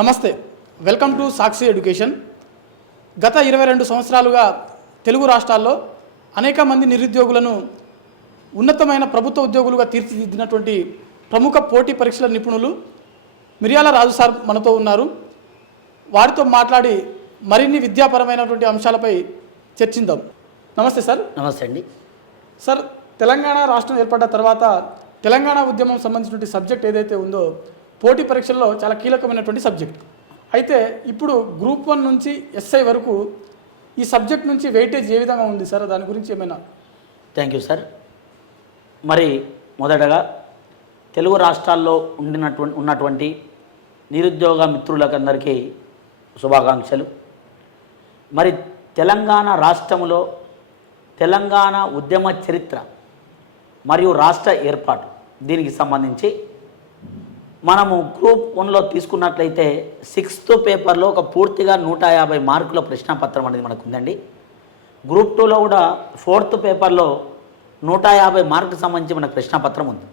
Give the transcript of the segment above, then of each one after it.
నమస్తే, welcome to Sakshi education. గత 22 సంవత్సరాలుగా తెలుగు రాష్ట్రాల్లో అనేక మంది నిరుద్యోగులను ఉన్నతమైన ప్రభుత్వ ఉద్యోగులుగా తీర్చిదిద్దినటువంటి ప్రముఖ పోటీ పరీక్షల నిపుణులు మిర్యాల రాజు సార్ మనతో ఉన్నారు. వారితో మాట్లాడి మరిన్ని విద్యాపరమైనటువంటి అంశాలపై చర్చిందాం. నమస్తే సార్. నమస్తే అండి. సార్, తెలంగాణ రాష్ట్రం ఏర్పడ్డ తర్వాత తెలంగాణ ఉద్యమం సంబంధించినటువంటి సబ్జెక్ట్ ఏదైతే ఉందో పోటీ పరీక్షల్లో చాలా కీలకమైనటువంటి సబ్జెక్ట్. అయితే ఇప్పుడు గ్రూప్ 1 నుంచి ఎస్ఐ వరకు ఈ సబ్జెక్ట్ నుంచి వెయిటేజ్ ఏ విధంగా ఉంది సార్? దాని గురించి ఏమైనా? Thank you sir. మరి మొదటగా తెలుగు రాష్ట్రాల్లో ఉన్నటువంటి నిరుద్యోగ మిత్రులకందరికీ శుభాకాంక్షలు. మరి తెలంగాణ రాష్ట్రంలో తెలంగాణ ఉద్యమ చరిత్ర మరియు రాష్ట్ర ఏర్పాటు దీనికి సంబంధించి మనము గ్రూప్ 1లో తీసుకున్నట్లయితే 6th పేపర్లో ఒక పూర్తిగా 150 మార్కుల ప్రశ్నపత్రం అనేది మనకు ఉందండి. గ్రూప్ 2లో కూడా 4th పేపర్లో 150 మార్కులకు సంబంధించి మనకు ప్రశ్నపత్రం ఉంది.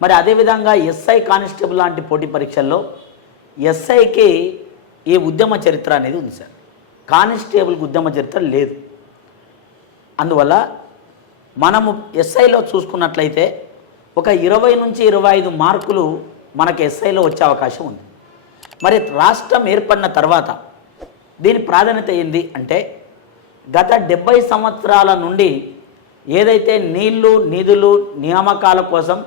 మరి అదేవిధంగా ఎస్ఐ కానిస్టేబుల్ లాంటి పోటీ పరీక్షల్లో ఎస్ఐకి ఈ ఉద్యమ చరిత్ర అనేది ఉంది సార్. కానిస్టేబుల్కి ఉద్యమ చరిత్ర లేదు. అందువల్ల మనము ఎస్ఐలో చూసుకున్నట్లయితే ఒక 20 నుంచి 25 మార్కులు మనకు ఎస్ఐలో వచ్చే అవకాశం ఉంది. మరి రాష్ట్రం ఏర్పడిన తర్వాత దీని ప్రాధాన్యత ఏంది అంటే, గత 70 సంవత్సరాల నుండి ఏదైతే నీళ్లు నిధులు నియామకాల కోసం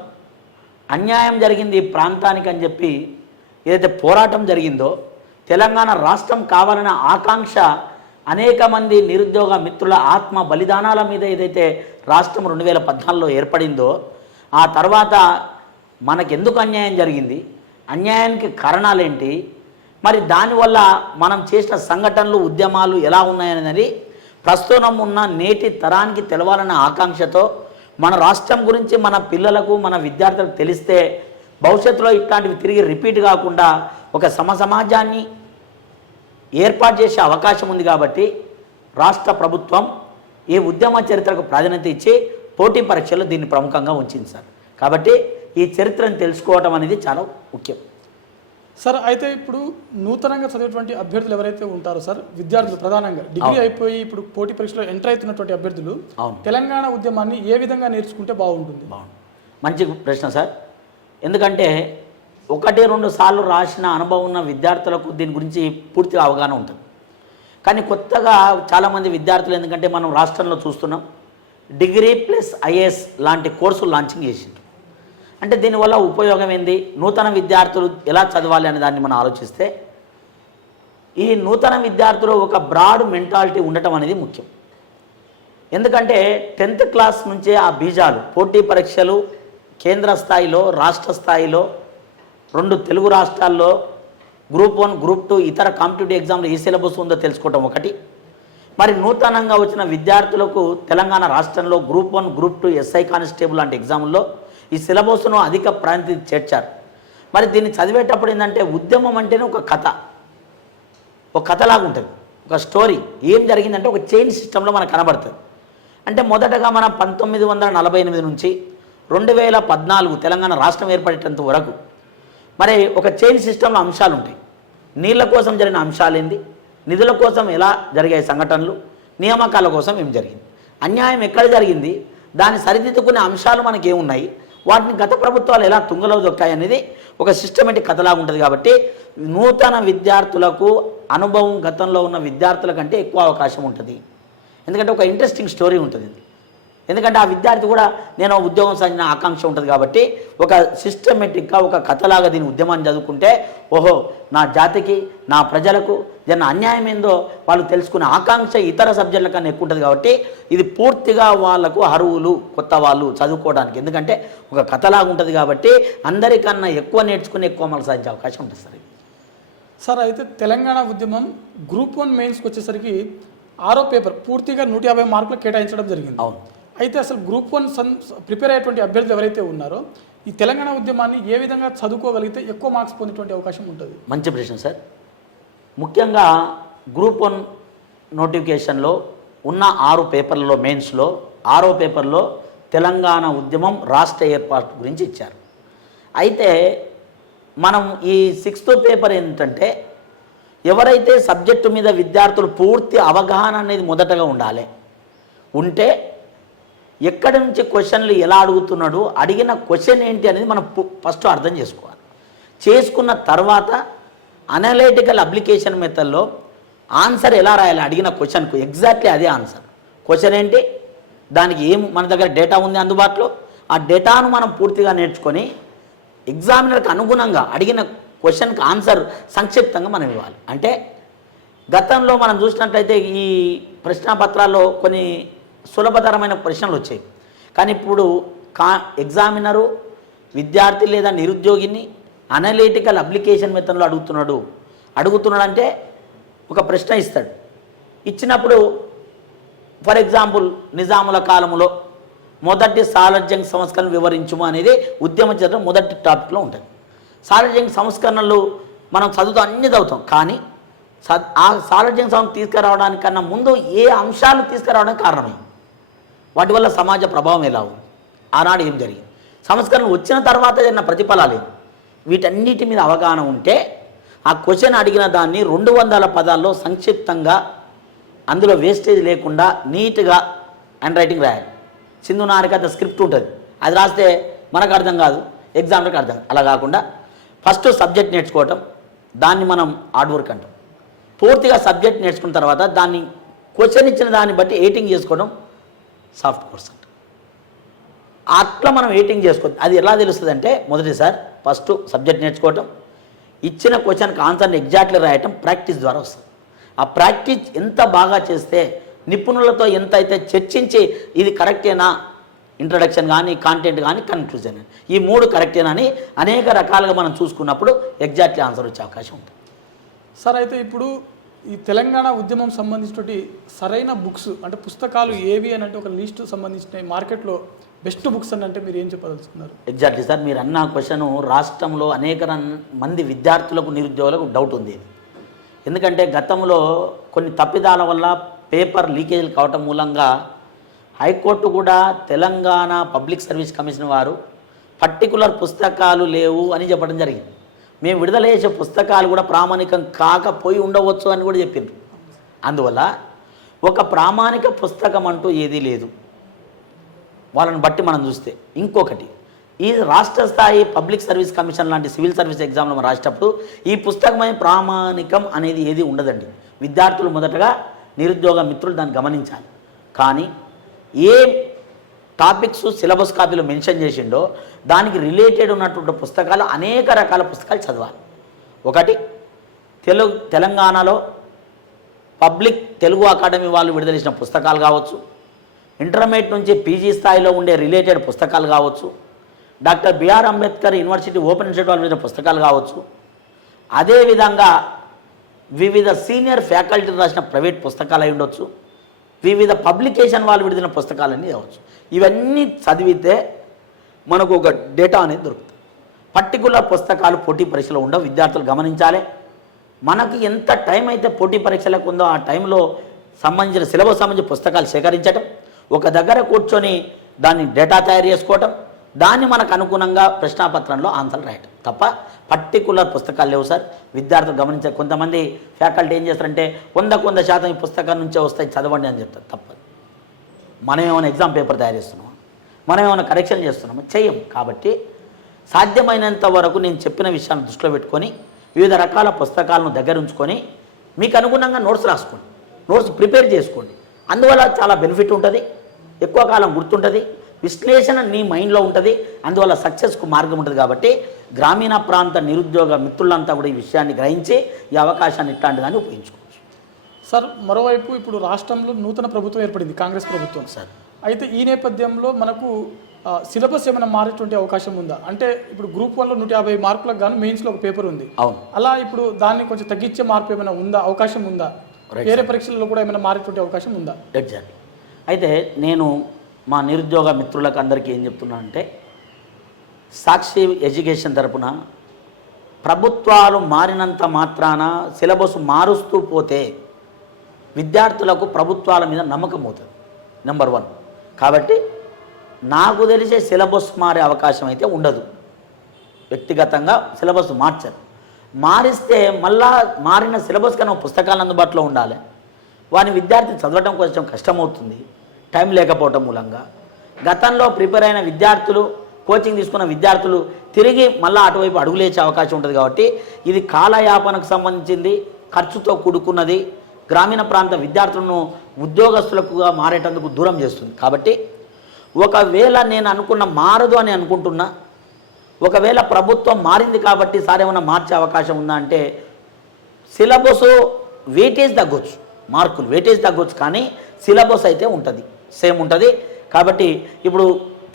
అన్యాయం జరిగింది ఈ ప్రాంతానికి అని చెప్పి ఏదైతే పోరాటం జరిగిందో, తెలంగాణ రాష్ట్రం కావాలన్న ఆకాంక్ష అనేక మంది నిరుద్యోగ మిత్రుల ఆత్మ బలిదానాల మీద ఏదైతే రాష్ట్రం 2014లో ఏర్పడిందో, ఆ తర్వాత మనకెందుకు అన్యాయం జరిగింది, అన్యాయానికి కారణాలేంటి, మరి దానివల్ల మనం చేసిన సంఘటనలు ఉద్యమాలు ఎలా ఉన్నాయనేది ప్రస్తుతం ఉన్న నేటి తరానికి తెలవాలన్న ఆకాంక్షతో మన రాష్ట్రం గురించి మన పిల్లలకు మన విద్యార్థులకు తెలిస్తే భవిష్యత్తులో ఇట్లాంటివి తిరిగి రిపీట్ కాకుండా ఒక సమాజాన్ని ఏర్పాటు చేసే అవకాశం ఉంది. కాబట్టి రాష్ట్ర ప్రభుత్వం ఈ ఉద్యమ చరిత్రకు ప్రాధాన్యత ఇచ్చి పోటీ పరీక్షల్లో దీన్ని ప్రముఖంగా ఉంచింది సార్. కాబట్టి ఈ చరిత్రను తెలుసుకోవడం అనేది చాలా ముఖ్యం సార్. అయితే ఇప్పుడు నూతనంగా చదివేటువంటి అభ్యర్థులు ఎవరైతే ఉంటారో సార్, విద్యార్థులు ప్రధానంగా డిగ్రీ అయిపోయి ఇప్పుడు పోటీ పరీక్షలో ఎంటర్ అవుతున్నటువంటి అభ్యర్థులు తెలంగాణ ఉద్యమాన్ని ఏ విధంగా నేర్చుకుంటే బాగుంటుంది? మంచి ప్రశ్న సార్. ఎందుకంటే 1-2 సార్లు రాసిన అనుభవం ఉన్న విద్యార్థులకు దీని గురించి పూర్తిగా అవగాహన ఉంటుంది. కానీ కొత్తగా చాలామంది విద్యార్థులు, ఎందుకంటే మనం రాష్ట్రంలో చూస్తున్నాం, డిగ్రీ ప్లస్ ఐఏఎస్ లాంటి కోర్సులు లాంచింగ్ చేసిండ్రు. అంటే దీనివల్ల ఉపయోగం ఏంది, నూతన విద్యార్థులు ఎలా చదవాలి అనే దాన్ని మనం ఆలోచిస్తే, ఈ నూతన విద్యార్థులు ఒక బ్రాడ్ మెంటాలిటీ ఉండటం అనేది ముఖ్యం. ఎందుకంటే 10th క్లాస్ నుంచే ఆ బీజాలు పోటీ పరీక్షలు కేంద్ర స్థాయిలో రాష్ట్ర స్థాయిలో 2 తెలుగు రాష్ట్రాల్లో గ్రూప్ 1 గ్రూప్ 2 ఇతర కాంపిటేటివ్ ఎగ్జామ్లు ఏ సిలబస్ ఉందో తెలుసుకోవటం ఒకటి. మరి నూతనంగా వచ్చిన విద్యార్థులకు తెలంగాణ రాష్ట్రంలో గ్రూప్ 1 గ్రూప్ 2 ఎస్ఐ కానిస్టేబుల్ లాంటి ఎగ్జామ్లో ఈ సిలబస్ను అధిక ప్రాధాన్యత చేర్చారు. మరి దీన్ని చదివేటప్పుడు ఏంటంటే, ఉద్యమం అంటేనే ఒక కథలాగా ఉంటుంది, ఒక స్టోరీ. ఏం జరిగిందంటే ఒక చైన్ సిస్టంలో మనకు కనబడుతుంది. అంటే మొదటగా మనం 1948 నుంచి 2014 తెలంగాణ రాష్ట్రం ఏర్పడేటంత వరకు మరి ఒక చైన్ సిస్టంలో అంశాలు ఉంటాయి. నీళ్ళ కోసం జరిగిన అంశాలు ఏంది, నిధుల కోసం ఎలా జరిగాయి సంఘటనలు, నియామకాల కోసం ఏం జరిగింది, అన్యాయం ఎక్కడ జరిగింది, దాన్ని సరిదిద్దుకునే అంశాలు మనకి ఏమున్నాయి, వాటిని గత ప్రభుత్వాలు ఎలా తుంగలో దొక్కాయి అనేది ఒక సిస్టమేటిక్ కథలాగా ఉంటుంది. కాబట్టి నూతన విద్యార్థులకు అనుభవం గతంలో ఉన్న విద్యార్థుల కంటే ఎక్కువ అవకాశం ఉంటుంది. ఎందుకంటే ఒక ఇంట్రెస్టింగ్ స్టోరీ ఉంటుంది. ఎందుకంటే ఆ విద్యార్థి కూడా నేను ఉద్యోగం సాధించిన ఆకాంక్ష ఉంటుంది. కాబట్టి ఒక సిస్టమేటిక్గా ఒక కథలాగా దీని ఉద్యమాన్ని చదువుకుంటే, ఓహో నా జాతికి నా ప్రజలకు జన అన్యాయం ఏందో వాళ్ళు తెలుసుకునే ఆకాంక్ష ఇతర సబ్జెక్టుల కన్నా ఎక్కువ ఉంటుంది. కాబట్టి ఇది పూర్తిగా వాళ్ళకు అర్హులు కొత్త వాళ్ళు చదువుకోవడానికి. ఎందుకంటే ఒక కథలాగా ఉంటుంది కాబట్టి అందరికన్నా ఎక్కువ నేర్చుకుని ఎక్కువ మనకు సాధించే అవకాశం ఉంటుంది సార్. సార్, అయితే తెలంగాణ ఉద్యమం గ్రూప్ 1 మెయిన్స్కి వచ్చేసరికి 6వ పేపర్ పూర్తిగా 150 మార్కులు కేటాయించడం జరిగింది. అవును. అయితే అసలు గ్రూప్ 1 ప్రిపేర్ అయ్యేటువంటి అభ్యర్థులు ఎవరైతే ఉన్నారో ఈ తెలంగాణ ఉద్యమాన్ని ఏ విధంగా చదువుకోగలిగితే ఎక్కువ మార్క్స్ పొందేటువంటి అవకాశం ఉంటుంది? మంచి ప్రశ్న సార్. ముఖ్యంగా గ్రూప్ 1 నోటిఫికేషన్లో ఉన్న 6 పేపర్లలో మెయిన్స్లో 6వ పేపర్లో తెలంగాణ ఉద్యమం రాష్ట్ర ఏర్పాటు గురించి ఇచ్చారు. అయితే మనం ఈ 6th పేపర్ ఏంటంటే ఎవరైతే సబ్జెక్టు మీద విద్యార్థులు పూర్తి అవగాహన అనేది మొదటగా ఉండాలి. ఉంటే ఎక్కడి నుంచి క్వశ్చన్లు ఎలా అడుగుతున్నాడు, అడిగిన క్వశ్చన్ ఏంటి అనేది మనం ఫస్ట్ అర్థం చేసుకోవాలి. చేసుకున్న తర్వాత అనలైటికల్ అప్లికేషన్ మెథడ్లో ఆన్సర్ ఎలా రాయాలి, అడిగిన క్వశ్చన్కు ఎగ్జాక్ట్లీ అదే ఆన్సర్. క్వశ్చన్ ఏంటి, దానికి మన దగ్గర డేటా ఉంది అందుబాటులో, ఆ డేటాను మనం పూర్తిగా నేర్చుకొని ఎగ్జామినర్కి అనుగుణంగా అడిగిన క్వశ్చన్కి ఆన్సర్ సంక్షిప్తంగా మనం ఇవ్వాలి. అంటే గతంలో మనం చూసినట్లయితే ఈ ప్రశ్నాపత్రాల్లో కొన్ని సులభతరమైన ప్రశ్నలు వచ్చాయి. కానీ ఇప్పుడు ఎగ్జామినరు విద్యార్థి లేదా నిరుద్యోగిని అనలిటికల్ అప్లికేషన్ మెథడ్లో అడుగుతున్నాడంటే ఒక ప్రశ్న ఇస్తాడు. ఇచ్చినప్పుడు ఫర్ ఎగ్జాంపుల్ నిజాముల కాలంలో మొదటి సాలర్జంగ్ సంస్కరణ వివరించుము అనేది ఉద్యమ చరిత్ర మొదటి టాపిక్లో ఉంటుంది. సాలర్జంగ్ సంస్కరణలు మనం అన్నీ చదువుతాం. కానీ ఆ సాలర్జంగ్ సంస్కరణ తీసుకురావడానికన్నా ముందు ఏ అంశాలు తీసుకురావడానికి కారణమైంది, వాటి వల్ల సమాజ ప్రభావం ఎలా ఉంది, ఆనాడు ఏం జరిగింది, సంస్కరణలు వచ్చిన తర్వాత జరిగిన ప్రతిఫలాలు ఏంటి, వీటన్నిటి మీద అవగాహన ఉంటే ఆ క్వశ్చన్ అడిగిన దాన్ని 200 పదాల్లో సంక్షిప్తంగా అందులో వేస్టేజ్ లేకుండా నీట్గా హ్యాండ్ రైటింగ్ రాయాలి. సింధు నారికత స్క్రిప్ట్ ఉంటుంది, అది రాస్తే మనకు అర్థం కాదు, ఎగ్జామ్లకు అర్థం. అలా కాకుండా ఫస్ట్ సబ్జెక్ట్ నేర్చుకోవటం, దాన్ని మనం హార్డ్ వర్క్ అంటాం. పూర్తిగా సబ్జెక్ట్ నేర్చుకున్న తర్వాత దాన్ని క్వశ్చన్ ఇచ్చిన దాన్ని బట్టి ఎడిటింగ్ చేసుకోవడం సాఫ్ట్ కోర్స్ అంట. అట్లా మనం ఎడిటింగ్ చేసుకోవచ్చు. అది ఎలా తెలుస్తుంది అంటే మొదటిసారి ఫస్ట్ సబ్జెక్ట్ నేర్చుకోవటం, ఇచ్చిన క్వశ్చన్కి ఆన్సర్ని ఎగ్జాక్ట్లీ రాయటం ప్రాక్టీస్ ద్వారా వస్తుంది. ఆ ప్రాక్టీస్ ఎంత బాగా చేస్తే నిపుణులతో ఎంత అయితే చర్చించి ఇది కరెక్టేనా, ఇంట్రడక్షన్ కానీ కాంటెంట్ కానీ కన్క్లూజన్ కానీ ఈ 3 కరెక్టేనా అని అనేక రకాలుగా మనం చూసుకున్నప్పుడు ఎగ్జాక్ట్లీ ఆన్సర్ వచ్చే అవకాశం ఉంటుంది. సార్ అయితే ఇప్పుడు ఈ తెలంగాణ ఉద్యమం సంబంధించినటువంటి సరైన బుక్స్ అంటే పుస్తకాలు ఏవి అని అంటే ఒక లిస్టు సంబంధించిన మార్కెట్లో బెస్ట్ బుక్స్ అని అంటే మీరు ఏం చెప్పదలుచుకున్నారు? ఎగ్జాక్ట్లీ సార్, మీరు అన్న క్వశ్చన్ రాష్ట్రంలో అనేక మంది విద్యార్థులకు నిరుద్యోగులకు డౌట్ ఉంది. ఎందుకంటే గతంలో కొన్ని తప్పిదాల వల్ల పేపర్ లీకేజీలు కావటం మూలంగా హైకోర్టు కూడా తెలంగాణ పబ్లిక్ సర్వీస్ కమిషన్ వారు పర్టికులర్ పుస్తకాలు లేవు అని చెప్పడం జరిగింది. మేము విడుదల చేసే పుస్తకాలు కూడా ప్రామాణికం కాకపోయి ఉండవచ్చు అని కూడా చెప్పిండ్రు. అందువల్ల ఒక ప్రామాణిక పుస్తకం అంటూ ఏదీ లేదు వాళ్ళని బట్టి మనం చూస్తే. ఇంకొకటి, ఈ రాష్ట్ర స్థాయి పబ్లిక్ సర్వీస్ కమిషన్ లాంటి సివిల్ సర్వీస్ ఎగ్జామ్లో మనం రాసేటప్పుడు ఈ పుస్తకమైన ప్రామాణికం అనేది ఏది ఉండదండి. విద్యార్థులు మొదటగా నిరుద్యోగ మిత్రులు దాన్ని గమనించాలి. కానీ ఏ టాపిక్స్ సిలబస్ కాపీలో మెన్షన్ చేసిండో దానికి రిలేటెడ్ ఉన్నటువంటి పుస్తకాలు అనేక రకాల పుస్తకాలు చదవాలి. ఒకటి తెలంగాణలో పబ్లిక్ తెలుగు అకాడమీ వాళ్ళు విడుదల చేసిన పుస్తకాలు కావచ్చు, ఇంటర్మీడియట్ నుంచి పీజీ స్థాయిలో ఉండే రిలేటెడ్ పుస్తకాలు కావచ్చు, doctor B R Ambedkar university open institute వాళ్ళు విడుదల పుస్తకాలు కావచ్చు, అదేవిధంగా వివిధ సీనియర్ ఫ్యాకల్టీ రాసిన ప్రైవేట్ పుస్తకాలు అయి ఉండొచ్చు, వివిధ పబ్లికేషన్ వాళ్ళు విడుదల పుస్తకాలన్నీ కావచ్చు. ఇవన్నీ చదివితే మనకు ఒక డేటా అనేది దొరుకుతుంది. పర్టికులర్ పుస్తకాలు పోటీ పరీక్షలో ఉండవు, విద్యార్థులు గమనించాలి. మనకి ఎంత టైం అయితే పోటీ పరీక్షలకు ఉందో ఆ టైంలో సంబంధించిన సిలబస్ సంబంధించిన పుస్తకాలు సేకరించడం, ఒక దగ్గర కూర్చొని దాన్ని డేటా తయారు చేసుకోవటం, దాన్ని మనకు అనుగుణంగా ప్రశ్నాపత్రంలో ఆన్సర్లు రాయటం తప్ప పర్టికులర్ పుస్తకాలు లేవు సార్. విద్యార్థులు గమనించారు. కొంతమంది ఫ్యాకల్టీ ఏం చేస్తారంటే 100% ఈ పుస్తకం నుంచే వస్తాయి చదవండి అని చెప్తారు. తప్పదు. మనం ఏమైనా ఎగ్జామ్ పేపర్ తయారు చేస్తున్నామా, మనం ఏమైనా కరెక్షన్ చేస్తున్నామా? చెయ్యం. కాబట్టి సాధ్యమైనంత వరకు నేను చెప్పిన విషయాన్ని దృష్టిలో పెట్టుకొని వివిధ రకాల పుస్తకాలను దగ్గర ఉంచుకొని మీకు అనుగుణంగా నోట్స్ రాసుకోండి, నోట్స్ ప్రిపేర్ చేసుకోండి. అందువల్ల చాలా బెనిఫిట్ ఉంటుంది, ఎక్కువ కాలం గుర్తుంటుంది, విశ్లేషణ నీ మైండ్లో ఉంటుంది, అందువల్ల సక్సెస్కు మార్గం ఉంటుంది. కాబట్టి గ్రామీణ ప్రాంత నిరుద్యోగ మిత్రులంతా కూడా ఈ విషయాన్ని గ్రహించి ఈ అవకాశాన్ని ఇట్లాంటి దాన్ని ఉపయోగించుకోవచ్చు. సార్ మరోవైపు ఇప్పుడు రాష్ట్రంలో నూతన ప్రభుత్వం ఏర్పడింది, కాంగ్రెస్ ప్రభుత్వం సార్. అయితే ఈ నేపథ్యంలో మనకు సిలబస్ ఏమైనా మారేటువంటి అవకాశం ఉందా? అంటే ఇప్పుడు గ్రూప్ 1లో 150 మార్కులకు గాను మెయిన్స్లో ఒక పేపర్ ఉంది. అవును. అలా ఇప్పుడు దాన్ని కొంచెం తగ్గించే మార్పు ఏమైనా ఉందా, అవకాశం ఉందా? వేరే పరీక్షలలో కూడా ఏమైనా మారేటువంటి అవకాశం ఉందా? ఎగ్జాక్ట్లీ. అయితే నేను మా నిరుద్యోగ మిత్రులకు అందరికీ ఏం చెప్తున్నానంటే, సాక్షి ఎడ్యుకేషన్ తరపున ప్రభుత్వాలు మారినంత మాత్రాన సిలబస్ మారుస్తూ పోతే విద్యార్థులకు ప్రభుత్వాల మీద నమ్మకం అవుతుంది, నెంబర్ 1. కాబట్టి నాకు తెలిసే సిలబస్ మారే అవకాశం అయితే ఉండదు. వ్యక్తిగతంగా సిలబస్ మార్చారు. మారిస్తే మళ్ళా మారిన సిలబస్ కన్నా పుస్తకాలు అందుబాటులో ఉండాలి. వాని విద్యార్థి చదవటం కొంచెం కష్టమవుతుంది టైం లేకపోవటం మూలంగా. గతంలో ప్రిపేర్ అయిన విద్యార్థులు, కోచింగ్ తీసుకున్న విద్యార్థులు తిరిగి మళ్ళీ అటువైపు అడుగులేసే అవకాశం ఉంటుంది. కాబట్టి ఇది కాలయాపనకు సంబంధించింది, ఖర్చుతో కూడుకున్నది, గ్రామీణ ప్రాంత విద్యార్థులను ఉద్యోగస్తులకుగా మారేటందుకు దూరం చేస్తుంది. కాబట్టి ఒకవేళ నేను అనుకున్న మారదు అని అనుకుంటున్నా, ఒకవేళ ప్రభుత్వం మారింది కాబట్టి సార్ ఏమైనా మార్చే అవకాశం ఉందా అంటే సిలబస్ వెయిటేజ్ తగ్గొచ్చు, మార్కులు వెయిటేజ్ తగ్గొచ్చు, కానీ సిలబస్ అయితే ఉంటుంది, సేమ్ ఉంటుంది. కాబట్టి ఇప్పుడు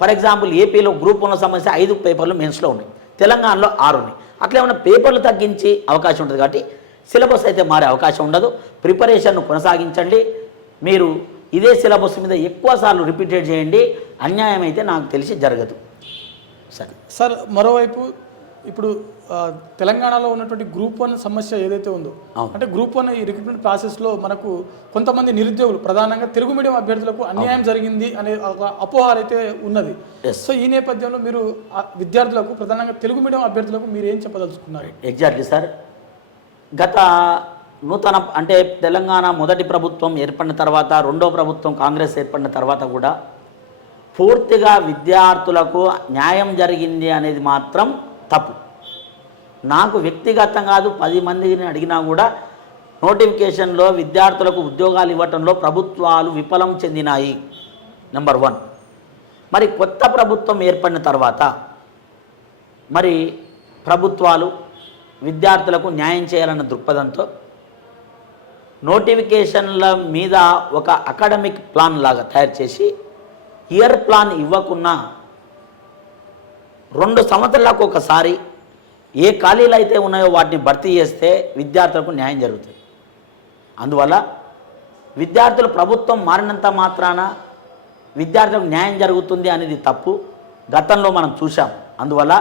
ఫర్ ఎగ్జాంపుల్ ఏపీలో గ్రూప్ 1 సంబంధించి 5 పేపర్లు మెయిన్స్లో ఉన్నాయి, తెలంగాణలో 6 ఉన్నాయి. అట్లా ఏమైనా పేపర్లు తగ్గించి అవకాశం ఉంటుంది. కాబట్టి సిలబస్ అయితే మారే అవకాశం ఉండదు. ప్రిపరేషన్ను కొనసాగించండి. మీరు ఇదే సిలబస్ మీద ఎక్కువ సార్లు రిపీటెడ్ చేయండి. అన్యాయం అయితే నాకు తెలిసి జరగదు. సరే సార్, మరోవైపు ఇప్పుడు తెలంగాణలో ఉన్నటువంటి గ్రూప్ 1 సమస్య ఏదైతే ఉందో, అంటే గ్రూప్ 1 ఈ రిక్రూట్మెంట్ ప్రాసెస్లో మనకు కొంతమంది నిరుద్యోగులు, ప్రధానంగా తెలుగు మీడియం అభ్యర్థులకు అన్యాయం జరిగింది అనే ఒక అపోహలు అయితే ఉన్నది. సో ఈ నేపథ్యంలో మీరు విద్యార్థులకు, ప్రధానంగా తెలుగు మీడియం అభ్యర్థులకు మీరు ఏం చెప్పదలుచుకున్నారు? ఎగ్జాక్ట్లీ సార్, గత నూతన అంటే తెలంగాణ మొదటి ప్రభుత్వం ఏర్పడిన తర్వాత, రెండో ప్రభుత్వం కాంగ్రెస్ ఏర్పడిన తర్వాత కూడా పూర్తిగా విద్యార్థులకు న్యాయం జరిగింది అనేది మాత్రం తప్పు. నాకు వ్యక్తిగతంగా కాదు, 10 మందిని అడిగినా కూడా నోటిఫికేషన్లో విద్యార్థులకు ఉద్యోగాలు ఇవ్వటంలో ప్రభుత్వాలు విఫలం చెందినాయి. నెంబర్ 1. మరి కొత్త ప్రభుత్వం ఏర్పడిన తర్వాత మరి ప్రభుత్వాలు విద్యార్థులకు న్యాయం చేయాలన్న దృక్పథంతో నోటిఫికేషన్ల మీద ఒక అకాడమిక్ ప్లాన్ లాగా తయారు చేసి ఇయర్ ప్లాన్ ఇవ్వకున్నా 2 సంవత్సరాలకు ఒకసారి ఏ ఖాళీలు అయితే ఉన్నాయో వాటిని భర్తీ చేస్తే విద్యార్థులకు న్యాయం జరుగుతుంది. అందువల్ల విద్యార్థులు ప్రభుత్వం మారినంత మాత్రాన విద్యార్థులకు న్యాయం జరుగుతుంది అనేది తప్పు. గతంలో మనం చూసాం. అందువల్ల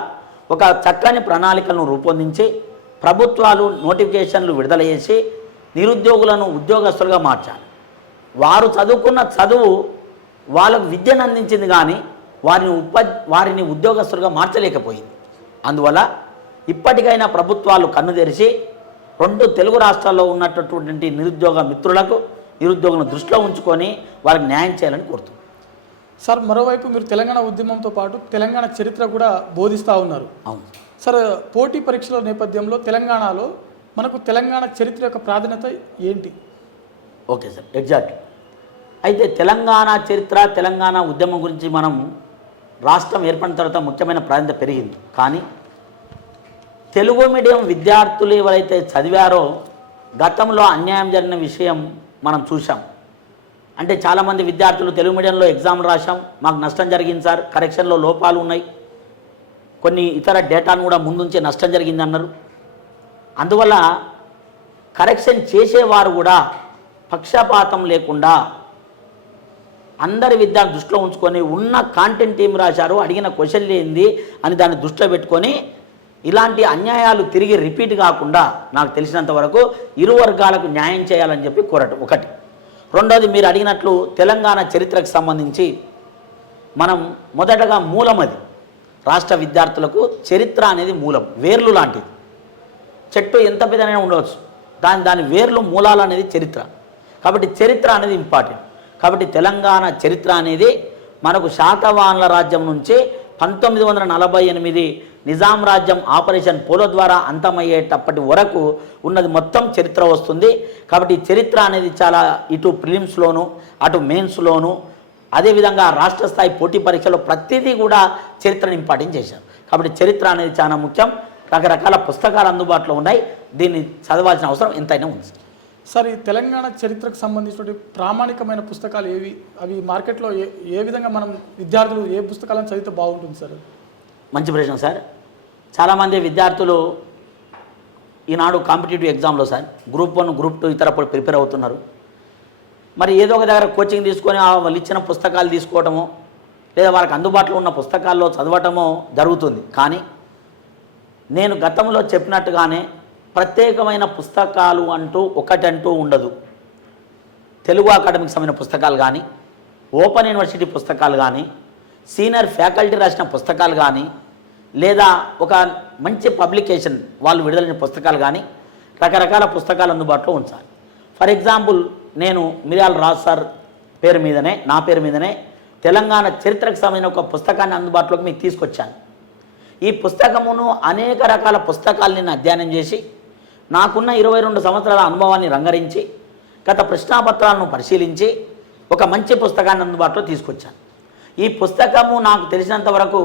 ఒక చక్కని ప్రణాళికలను రూపొందించి ప్రభుత్వాలు నోటిఫికేషన్లు విడుదల చేసి నిరుద్యోగులను ఉద్యోగస్తులుగా మార్చాలి. వారు చదువుకున్న చదువు వాళ్ళకు విద్యను అందించింది, కానీ వారిని ఉద్యోగస్తులుగా మార్చలేకపోయింది. అందువల్ల ఇప్పటికైనా ప్రభుత్వాలు కన్ను తెరిచి 2 తెలుగు రాష్ట్రాల్లో ఉన్నటువంటి నిరుద్యోగ మిత్రులకు, నిరుద్యోగులను దృష్టిలో ఉంచుకొని వారికి న్యాయం చేయాలని కోరుతున్నాను. సార్, మరోవైపు మీరు తెలంగాణ ఉద్యమంతో పాటు తెలంగాణ చరిత్ర కూడా బోధిస్తూ ఉన్నారు. అవును సార్, పోటీ పరీక్షల నేపథ్యంలో తెలంగాణలో మనకు తెలంగాణ చరిత్ర యొక్క ప్రాధాన్యత ఏంటి? Okay sir, exactly. అయితే తెలంగాణ చరిత్ర, తెలంగాణ ఉద్యమం గురించి మనం రాష్ట్రం ఏర్పడిన తర్వాత ముఖ్యమైన ప్రాధాన్యత పెరిగింది. కానీ తెలుగు మీడియం విద్యార్థులు ఎవరైతే చదివారో గతంలో అన్యాయం జరిగిన విషయం మనం చూసాం. అంటే చాలామంది విద్యార్థులు తెలుగు మీడియంలో ఎగ్జామ్లు రాశాం, మాకు నష్టం జరిగింది సార్, కరెక్షన్లో లోపాలు ఉన్నాయి, కొన్ని ఇతర డేటాను కూడా ముందుంచే నష్టం జరిగింది అన్నారు. అందువల్ల కరెక్షన్ చేసేవారు కూడా పక్షపాతం లేకుండా అందరి విద్యార్థులు దృష్టిలో ఉంచుకొని ఉన్న కాంటెంట్ ఏం రాశారు, అడిగిన క్వశ్చన్లు ఏంది అని దాన్ని దృష్టిలో పెట్టుకొని ఇలాంటి అన్యాయాలు తిరిగి రిపీట్ కాకుండా నాకు తెలిసినంత వరకు ఇరు వర్గాలకు న్యాయం చేయాలని చెప్పి కోరటం ఒకటి. రెండోది, మీరు అడిగినట్లు తెలంగాణ చరిత్రకు సంబంధించి మనం మొదటగా మూలం, అది రాష్ట్ర విద్యార్థులకు చరిత్ర అనేది మూలం, వేర్లు లాంటిది. చెట్టు ఎంత పెద్దనైనా ఉండవచ్చు, దాని వేర్లు మూలాలు అనేది చరిత్ర. కాబట్టి చరిత్ర అనేది ఇంపార్టెంట్. కాబట్టి తెలంగాణ చరిత్ర అనేది మనకు శాతవాహనుల రాజ్యం నుంచి 1948 నిజాం రాజ్యం ఆపరేషన్ పోలో ద్వారా అంతమయ్యేటప్పటి వరకు ఉన్నది మొత్తం చరిత్ర వస్తుంది. కాబట్టి చరిత్ర అనేది చాలా ఇటు ప్రిలిమ్స్లోను అటు మెయిన్స్లోను అదేవిధంగా రాష్ట్ర స్థాయి పోటీ పరీక్షలో ప్రతిదీ కూడా చరిత్రను ఇంపార్టెంట్ చేశారు. కాబట్టి చరిత్ర అనేది చాలా ముఖ్యం. రకరకాల పుస్తకాలు అందుబాటులో ఉన్నాయి, దీన్ని చదవాల్సిన అవసరం ఎంతైనా ఉంది. సార్, ఈ తెలంగాణ చరిత్రకు సంబంధించిన ప్రామాణికమైన పుస్తకాలు ఏవి, అవి మార్కెట్లో ఏ విధంగా మనం విద్యార్థులు ఏ పుస్తకాలను చదివితే బాగుంటుంది సార్? మంచి ప్రశ్న సార్. చాలామంది విద్యార్థులు ఈనాడు కాంపిటేటివ్ ఎగ్జామ్లో సార్ గ్రూప్ 1, గ్రూప్ 2 ఇతర ప్రిపేర్ అవుతున్నారు. మరి ఏదో ఒక దగ్గర కోచింగ్ తీసుకొని వాళ్ళు ఇచ్చిన పుస్తకాలు తీసుకోవటమో లేదా వాళ్ళకి అందుబాటులో ఉన్న పుస్తకాల్లో చదవటమో జరుగుతుంది. కానీ నేను గతంలో చెప్పినట్టుగానే ప్రత్యేకమైన పుస్తకాలు ఒకటంటూ ఉండదు. తెలుగు అకాడమిక్ సంబంధించిన పుస్తకాలు కానీ, ఓపెన్ యూనివర్సిటీ పుస్తకాలు కానీ, సీనియర్ ఫ్యాకల్టీ రాసిన పుస్తకాలు కానీ, లేదా ఒక మంచి పబ్లికేషన్ వాళ్ళు విడుదలైన పుస్తకాలు కానీ రకరకాల పుస్తకాలు అందుబాటులో ఉంచాలి. ఫర్ ఎగ్జాంపుల్ నేను మిర్యాల రాజు సార్ పేరు మీదనే నా పేరు మీదనే తెలంగాణ చరిత్రకు సంబంధించిన ఒక పుస్తకాన్ని అందుబాటులోకి మీకు తీసుకొచ్చాను. ఈ పుస్తకమును అనేక రకాల పుస్తకాలు నేను అధ్యయనం చేసి నాకున్న 22 సంవత్సరాల అనుభవాన్ని రంగరించి గత ప్రశ్నాపత్రాలను పరిశీలించి ఒక మంచి పుస్తకాన్ని అందుబాటులో తీసుకొచ్చాను. ఈ పుస్తకము నాకు తెలిసినంత వరకు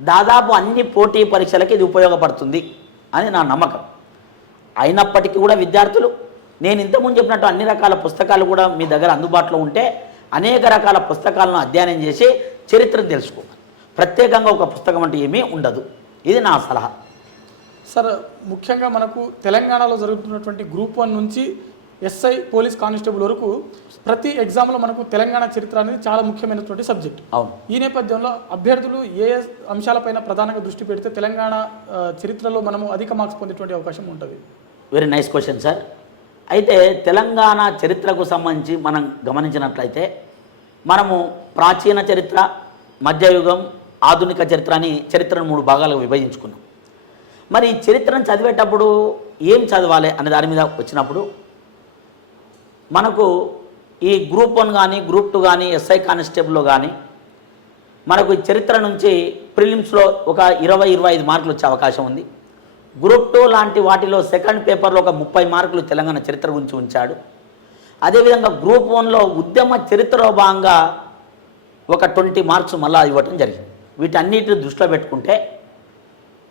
దాదాపు అన్ని పోటీ పరీక్షలకి ఇది ఉపయోగపడుతుంది అని నా నమ్మకం. అయినప్పటికీ కూడా విద్యార్థులు నేను ఇంతకుముందు చెప్పినట్టు అన్ని రకాల పుస్తకాలు కూడా మీ దగ్గర అందుబాటులో ఉంటే అనేక రకాల పుస్తకాలను అధ్యయనం చేసి చరిత్రను తెలుసుకోవాలి. ప్రత్యేకంగా ఒక పుస్తకం అంటే ఏమీ ఉండదు. ఇది నా సలహా. సార్, ముఖ్యంగా మనకు తెలంగాణలో జరుగుతున్నటువంటి గ్రూప్ 1 నుంచి ఎస్ఐ పోలీస్ కానిస్టేబుల్ వరకు ప్రతి ఎగ్జామ్లో మనకు తెలంగాణ చరిత్ర అనేది చాలా ముఖ్యమైనటువంటి సబ్జెక్ట్. అవును. ఈ నేపథ్యంలో అభ్యర్థులు ఏ అంశాలపైన ప్రధానంగా దృష్టి పెడితే తెలంగాణ చరిత్రలో మనము అధిక మార్క్స్ పొందేటువంటి అవకాశం ఉంటుంది? Very nice question sir. అయితే తెలంగాణ చరిత్రకు సంబంధించి మనం గమనించినట్లయితే మనము ప్రాచీన చరిత్ర, మధ్యయుగం, ఆధునిక చరిత్ర అని చరిత్రను 3 భాగాలుగా విభజించుకున్నాం. మరి ఈ చరిత్రను చదివేటప్పుడు ఏం చదవాలి అనే దాని మీద వచ్చినప్పుడు మనకు ఈ గ్రూప్ 1 కానీ గ్రూప్ 2 కానీ ఎస్ఐ కానిస్టేబుల్లో కానీ మనకు ఈ చరిత్ర నుంచి ప్రిలిమ్స్లో ఒక 20-25 మార్కులు వచ్చే అవకాశం ఉంది. గ్రూప్ 2 లాంటి వాటిలో సెకండ్ పేపర్లో ఒక 30 మార్కులు తెలంగాణ చరిత్ర గురించి ఉంచాడు. అదేవిధంగా గ్రూప్ 1లో ఉద్యమ చరిత్రలో భాగంగా ఒక 20 మార్క్స్ మళ్ళా ఇవ్వటం జరిగింది. వీటన్నిటిని దృష్టిలో పెట్టుకుంటే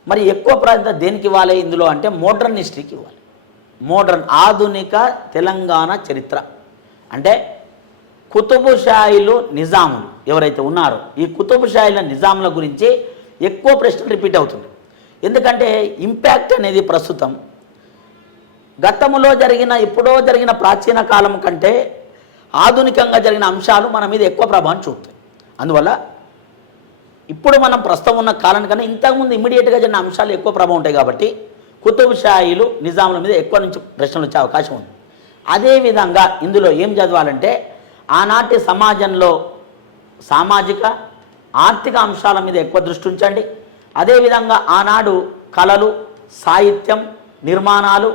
మరి ఎక్కువ ప్రాధాన్యత దేనికి ఇవ్వాలి ఇందులో అంటే మోడర్న్ హిస్టరీకి ఇవ్వాలి. మోడర్న్ ఆధునిక తెలంగాణ చరిత్ర అంటే కుతుబుషాయిలు, నిజాములు ఎవరైతే ఉన్నారో ఈ కుతుబుషాయిల, నిజాముల గురించి ఎక్కువ ప్రశ్నలు రిపీట్ అవుతుంది. ఎందుకంటే ఇంపాక్ట్ అనేది ప్రస్తుతం గతంలో ఎప్పుడో జరిగిన ప్రాచీన కాలం కంటే ఆధునికంగా జరిగిన అంశాలు మన మీద ఎక్కువ ప్రభావం చూపుతాయి. అందువల్ల ఇప్పుడు మనం ప్రస్తుతం ఉన్న కాలం కన్నా ఇంతకుముందు ఇమ్మీడియట్గా జరిగిన అంశాలు ఎక్కువ ప్రభావం ఉంటాయి కాబట్టి కుతుబుషాయిలు, నిజాముల మీద ఎక్కువ నుంచి ప్రశ్నలు వచ్చే అవకాశం ఉంది. అదేవిధంగా ఇందులో ఏం చదవాలంటే ఆనాటి సమాజంలో సామాజిక, ఆర్థిక అంశాల మీద ఎక్కువ దృష్టి ఉంచండి. అదేవిధంగా ఆనాడు కళలు, సాహిత్యం, నిర్మాణాలు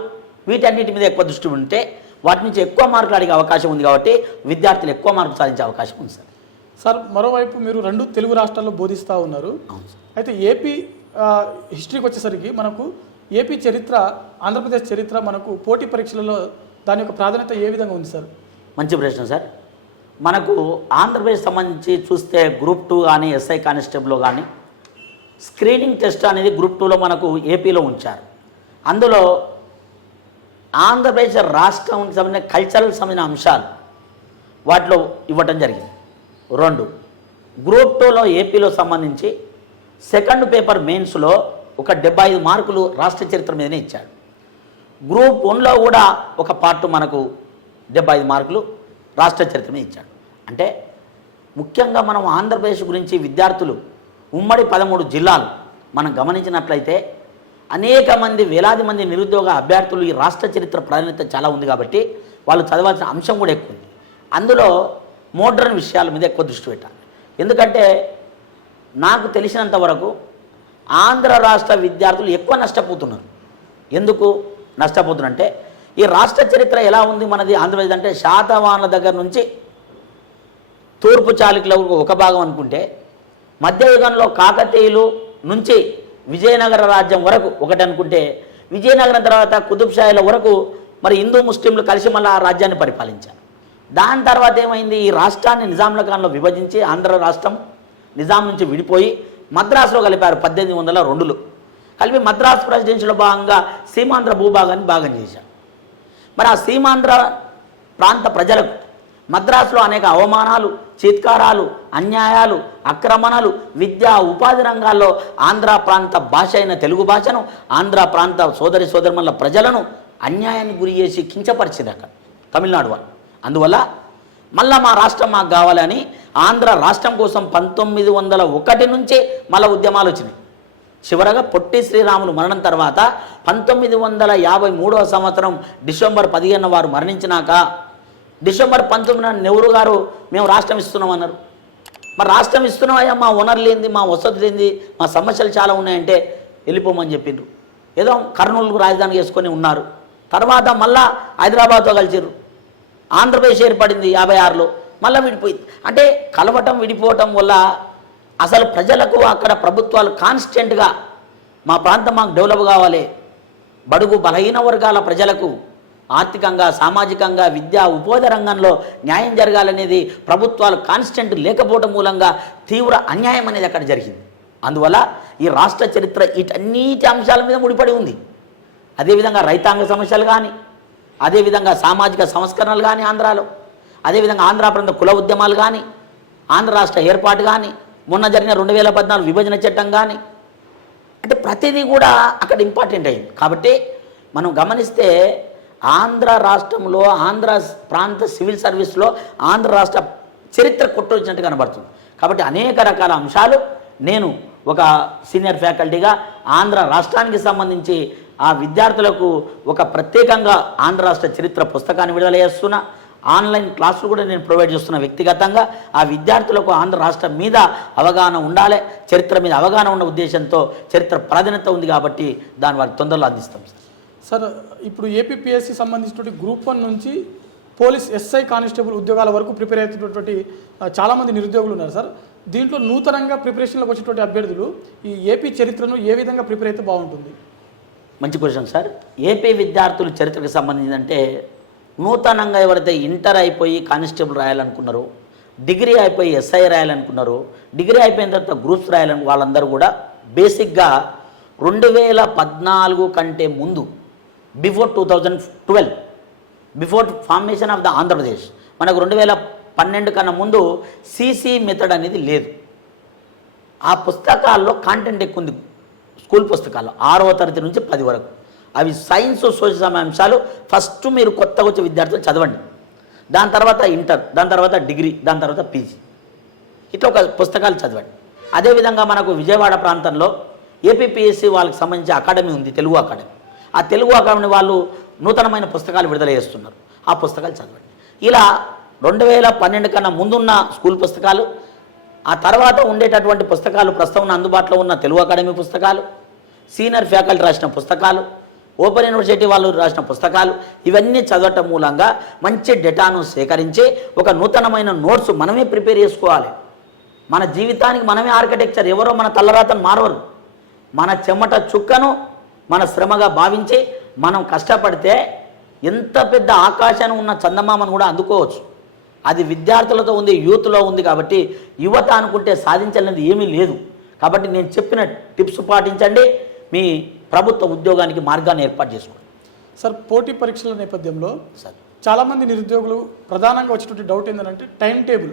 వీటన్నిటి మీద ఎక్కువ దృష్టి ఉంటే వాటి నుంచి ఎక్కువ మార్కులు అడిగే అవకాశం ఉంది కాబట్టి విద్యార్థులు ఎక్కువ మార్కులు సాధించే అవకాశం ఉంది సార్. సార్, మరోవైపు మీరు 2 తెలుగు రాష్ట్రాల్లో బోధిస్తూ ఉన్నారు. అయితే ఏపీ హిస్టరీకి వచ్చేసరికి మనకు ఏపీ చరిత్ర, ఆంధ్రప్రదేశ్ చరిత్ర మనకు పోటీ పరీక్షలలో దాని యొక్క ప్రాధాన్యత ఏ విధంగా ఉంది సార్? మంచి ప్రశ్న సార్. మనకు ఆంధ్రప్రదేశ్ సంబంధించి చూస్తే గ్రూప్ 2 కానీ ఎస్ఐ కానిస్టేబుల్లో కానీ స్క్రీనింగ్ టెస్ట్ అనేది గ్రూప్ 2లో మనకు ఏపీలో ఉంచారు. అందులో ఆంధ్రప్రదేశ్ రాష్ట్రానికి సంబంధించిన కల్చరల్ సంబంధించిన అంశాలు వాటిలో ఇవ్వటం జరిగింది. 2 గ్రూప్ 2లో ఏపీలో సంబంధించి సెకండ్ పేపర్ మెయిన్స్లో ఒక 75 మార్కులు రాష్ట్ర చరిత్ర మీదనే ఇచ్చాడు. గ్రూప్ 1లో కూడా ఒక పార్ట్ మనకు 75 మార్కులు రాష్ట్ర చరిత్ర మీద ఇచ్చాడు. అంటే ముఖ్యంగా మనం ఆంధ్రప్రదేశ్ గురించి విద్యార్థులు ఉమ్మడి 13 జిల్లాలు మనం గమనించినట్లయితే అనేక మంది, వేలాది మంది నిరుద్యోగ అభ్యర్థులు ఈ రాష్ట్ర చరిత్ర ప్రాధాన్యత చాలా ఉంది కాబట్టి వాళ్ళు చదవాల్సిన అంశం కూడా ఎక్కువ ఉంది. అందులో మోడ్రన్ విషయాల మీద ఎక్కువ దృష్టి పెట్టాలి. ఎందుకంటే నాకు తెలిసినంత వరకు ఆంధ్ర రాష్ట్ర విద్యార్థులు ఎక్కువ నష్టపోతున్నారు. ఎందుకు నష్టపోతున్నారంటే ఈ రాష్ట్ర చరిత్ర ఎలా ఉంది మనది ఆంధ్రప్రదేశ్ అంటే శాతవాహనుల దగ్గర నుంచి తూర్పు చాళుక్యుల ఒక భాగం అనుకుంటే మధ్యయుగంలో కాకతీయులు నుంచి విజయనగర రాజ్యం వరకు ఒకటి అనుకుంటే విజయనగరం తర్వాత కుతుబ్షాయిల వరకు మరి హిందూ ముస్లింలు కలిసి మళ్ళీ ఆ రాజ్యాన్ని పరిపాలించారు. దాని తర్వాత ఏమైంది, ఈ రాష్ట్రాన్ని నిజాంల కాలంలో విభజించి ఆంధ్ర రాష్ట్రం నిజాం నుంచి విడిపోయి మద్రాసులో కలిపారు 1802లో. కలిపి మద్రాసు ప్రెసిడెన్సీలో భాగంగా సీమాంధ్ర భూభాగాన్ని భాగం చేశారు. మరి ఆ సీమాంధ్ర ప్రాంత ప్రజలకు మద్రాసులో అనేక అవమానాలు, చీత్కారాలు, అన్యాయాలు, ఆక్రమణలు, విద్యా ఉపాధి రంగాల్లో ఆంధ్ర ప్రాంత భాష అయిన తెలుగు భాషను, ఆంధ్ర ప్రాంత సోదరిమణుల ప్రజలను అన్యాయానికి గురి చేసి కించపరిచింది అక్కడ తమిళనాడు వాళ్ళు. అందువల్ల మళ్ళా మా రాష్ట్రం మాకు కావాలని ఆంధ్ర రాష్ట్రం కోసం 1901 నుంచే మళ్ళీ ఉద్యమాలు వచ్చినాయి. చివరగా పొట్టి శ్రీరాములు మరణం తర్వాత 1953వ సంవత్సరం డిసెంబర్ 15 వారు మరణించినాక డిసెంబర్ 19 నెహ్రూ గారు మేము రాష్ట్రం ఇస్తున్నామన్నారు. మరి రాష్ట్రం ఇస్తున్నామయ్యా, మా ఓనర్లు ఏంది, మా వసతులు ఏంది, మా సమస్యలు చాలా ఉన్నాయంటే వెళ్ళిపోమని చెప్పిండ్రు. ఏదో కర్నూలు రాజధాని చేసుకొని ఉన్నారు. తర్వాత మళ్ళా హైదరాబాద్తో కలిసిర్రు. ఆంధ్రప్రదేశ్ ఏర్పడింది 56లో, మళ్ళీ విడిపోయింది. అంటే కలవటం విడిపోవటం వల్ల అసలు ప్రజలకు అక్కడ ప్రభుత్వాలు కాన్స్టెంట్గా మా ప్రాంతం మాకు డెవలప్ కావాలి, బడుగు బలహీన వర్గాల ప్రజలకు ఆర్థికంగా, సామాజికంగా, విద్యా ఉపాధి రంగంలో న్యాయం జరగాలనేది ప్రభుత్వాలు కాన్స్టెంట్ లేకపోవడం మూలంగా తీవ్ర అన్యాయం అనేది అక్కడ జరిగింది. అందువల్ల ఈ రాష్ట్ర చరిత్ర వీటన్నిటి అంశాల మీద ముడిపడి ఉంది. అదేవిధంగా రైతాంగ సమస్యలు కానీ, అదేవిధంగా సామాజిక సంస్కరణలు కానీ ఆంధ్రాలో, అదేవిధంగా ఆంధ్ర ప్రాంత కుల ఉద్యమాలు కానీ, ఆంధ్ర రాష్ట్ర ఏర్పాటు కానీ, మొన్న జరిగిన 2014 విభజన చట్టం కానీ, అంటే ప్రతిదీ కూడా అక్కడ ఇంపార్టెంట్ అయింది. కాబట్టి మనం గమనిస్తే ఆంధ్ర రాష్ట్రంలో, ఆంధ్ర ప్రాంత సివిల్ సర్వీస్లో ఆంధ్ర రాష్ట్ర చరిత్ర కొట్టొచ్చినట్టు కనబడుతుంది. కాబట్టి అనేక రకాల అంశాలు నేను ఒక సీనియర్ ఫ్యాకల్టీగా ఆంధ్ర రాష్ట్రానికి సంబంధించి ఆ విద్యార్థులకు ఒక ప్రత్యేకంగా ఆంధ్ర రాష్ట్ర చరిత్ర పుస్తకాన్ని విడుదల చేస్తున్నా. ఆన్లైన్ క్లాసులు కూడా నేను ప్రొవైడ్ చేస్తున్నా. వ్యక్తిగతంగా ఆ విద్యార్థులకు ఆంధ్ర రాష్ట్రం మీద అవగాహన ఉండాలి, చరిత్ర మీద అవగాహన ఉన్న ఉద్దేశంతో చరిత్ర ప్రాధాన్యత ఉంది కాబట్టి దాన్ని వారికి తొందరలో అందిస్తాం. సార్, ఇప్పుడు ఏపీపీఎస్సీ సంబంధించినటువంటి గ్రూప్ 1 నుంచి పోలీస్ ఎస్ఐ కానిస్టేబుల్ ఉద్యోగాల వరకు ప్రిపేర్ అవుతున్నటువంటి చాలామంది నిరుద్యోగులు ఉన్నారు సార్. దీంట్లో నూతనంగా ప్రిపరేషన్లోకి వచ్చినటువంటి అభ్యర్థులు ఈ ఏపీ చరిత్రను ఏ విధంగా ప్రిపేర్ అయితే బాగుంటుంది? మంచి క్వశ్చన్ సార్. ఏపీ విద్యార్థుల చరిత్రకు సంబంధించిందంటే నూతనంగా ఎవరైతే ఇంటర్ అయిపోయి కానిస్టేబుల్ రాయాలనుకున్నారో, డిగ్రీ అయిపోయి ఎస్ఐ రాయాలనుకున్నారో, డిగ్రీ అయిపోయిన తర్వాత గ్రూప్స్ రాయాలని వాళ్ళందరూ కూడా బేసిక్గా 2014 కంటే ముందు, before 2012, before formation of the Andhra Pradesh, మనకు 2012 కన్నా ముందు సిసి మెథడ్ అనేది లేదు. ఆ పుస్తకాల్లో కాంటెంట్ ఎక్కువ ఉంది. స్కూల్ పుస్తకాల్లో 6వ తరగతి నుంచి 10 వరకు అవి సైన్స్, సోషల్ అంశాలు ఫస్ట్ మీరు కొత్తగా వచ్చే విద్యార్థులు చదవండి. దాని తర్వాత ఇంటర్, దాని తర్వాత డిగ్రీ, దాని తర్వాత పీజీ, ఇట్లా ఒక పుస్తకాలు చదవండి. అదేవిధంగా మనకు విజయవాడ ప్రాంతంలో ఏపీపీఎస్సీ వాళ్ళకి సంబంధించి అకాడమీ ఉంది, తెలుగు అకాడమీ. ఆ తెలుగు అకాడమీ వాళ్ళు నూతనమైన పుస్తకాలు విడుదల చేస్తున్నారు. ఆ పుస్తకాలు చదవండి. ఇలా 2012 కన్నా ముందున్న స్కూల్ పుస్తకాలు, ఆ తర్వాత ఉండేటటువంటి పుస్తకాలు, ప్రస్తుతం అందుబాటులో ఉన్న తెలుగు అకాడమీ పుస్తకాలు, సీనియర్ ఫ్యాకల్టీ రాసిన పుస్తకాలు, ఓపెన్ యూనివర్సిటీ వాళ్ళు రాసిన పుస్తకాలు, ఇవన్నీ చదవటం మూలంగా మంచి డేటాను సేకరించి ఒక నూతనమైన నోట్స్ మనమే ప్రిపేర్ చేసుకోవాలి. మన జీవితానికి మనమే ఆర్కిటెక్చర్. ఎవరో మన తలరాతను మారవరు. మన చెమట చుక్కను మన శ్రమగా భావించి మనం కష్టపడితే ఎంత పెద్ద ఆకాశాన్ని ఉన్న చందమామను కూడా అందుకోవచ్చు. అది విద్యార్థులతో ఉంది, యూత్లో ఉంది. కాబట్టి యువత అనుకుంటే సాధించాలనేది ఏమీ లేదు. కాబట్టి నేను చెప్పిన టిప్స్ పాటించండి, మీ ప్రభుత్వ ఉద్యోగానికి మార్గాన్ని ఏర్పాటు చేసుకోండి. సార్, పోటీ పరీక్షల నేపథ్యంలో సార్ చాలామంది నిరుద్యోగులు ప్రధానంగా వచ్చేటువంటి డౌట్ ఏంటంటే టైం టేబుల్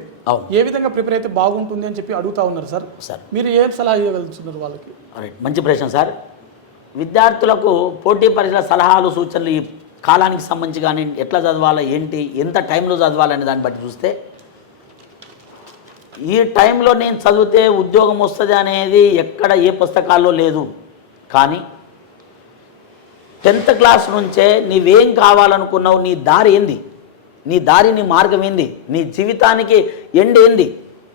ఏ విధంగా ప్రిపేర్ అయితే బాగుంటుంది అని చెప్పి అడుగుతా ఉన్నారు సార్. మీరు ఏం సలహా ఇవ్వగలుగుతున్నారు వాళ్ళకి? మంచి ప్రశ్న సార్. విద్యార్థులకు పోటీ పరీక్షల సలహాలు, సూచనలు ఈ కాలానికి సంబంధించి కానీ ఎట్లా చదవాలా, ఏంటి, ఎంత టైంలో చదవాలనే దాన్ని బట్టి చూస్తే, ఈ టైంలో నేను చదివితే ఉద్యోగం వస్తుంది అనేది ఎక్కడ ఏ పుస్తకాల్లో లేదు. కానీ 10th క్లాస్ నుంచే నీవేం కావాలనుకున్నావు, నీ దారి ఏంది, నీ దారి, నీ మార్గం ఏంది, నీ జీవితానికి ఎండ్ ఏంది,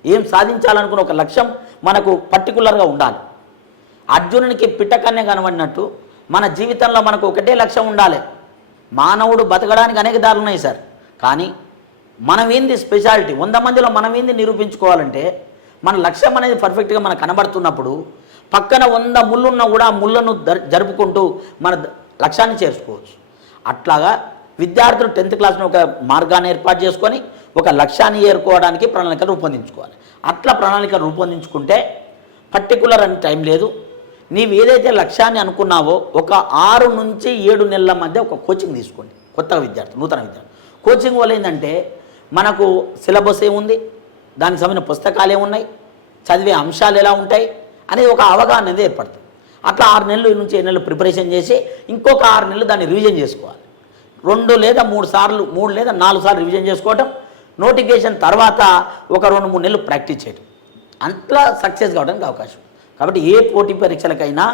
ఏం సాధించాలనుకున్న ఒక లక్ష్యం మనకు పర్టికులర్గా ఉండాలి. అర్జునునికి పిట్టకన్య కనబడినట్టు మన జీవితంలో మనకు ఒకటే లక్ష్యం ఉండాలి. మానవుడు బతకడానికి అనేక దారులు ఉన్నాయి సార్. కానీ మనం ఏంది స్పెషాలిటీ, 100 మందిలో మనం ఏంది నిరూపించుకోవాలంటే మన లక్ష్యం అనేది పర్ఫెక్ట్గా మనకు కనబడుతున్నప్పుడు పక్కన 100 ముళ్ళున్నా కూడా ఆ ముళ్ళను జరుపుకుంటూ మన లక్ష్యాన్ని చేర్చుకోవచ్చు. అట్లాగా విద్యార్థులు 10th క్లాస్లో ఒక మార్గాన్ని ఏర్పాటు చేసుకొని ఒక లక్ష్యాన్ని ఏర్కోవడానికి ప్రణాళిక రూపొందించుకోవాలి. అట్లా ప్రణాళిక రూపొందించుకుంటే పర్టికులర్ అని టైం లేదు. నీవు ఏదైతే లక్ష్యాన్ని అనుకున్నావో ఒక 6 నుంచి 7 నెలల మధ్య ఒక కోచింగ్ తీసుకోండి. కొత్తగా విద్యార్థి, నూతన విద్యార్థి కోచింగ్ వల్ల ఏంటంటే మనకు సిలబస్ ఏముంది, దానికి సంబంధించిన పుస్తకాలు ఏమున్నాయి, చదివే అంశాలు ఎలా ఉంటాయి అనేది ఒక అవగాహన అనేది ఏర్పడుతుంది. అట్లా 6 నెలల నుంచి 7 నెలలు ప్రిపరేషన్ చేసి ఇంకొక 6 నెలలు దాన్ని రివిజన్ చేసుకోవాలి. 2 లేదా 3 సార్లు, 3 లేదా 4 సార్లు రివిజన్ చేసుకోవటం, నోటిఫికేషన్ తర్వాత ఒక 2-3 నెలలు ప్రాక్టీస్ చేయడం, అంతలా సక్సెస్ కావడానికి అవకాశం. కాబట్టి ఏ పోటీ పరీక్షలకైనా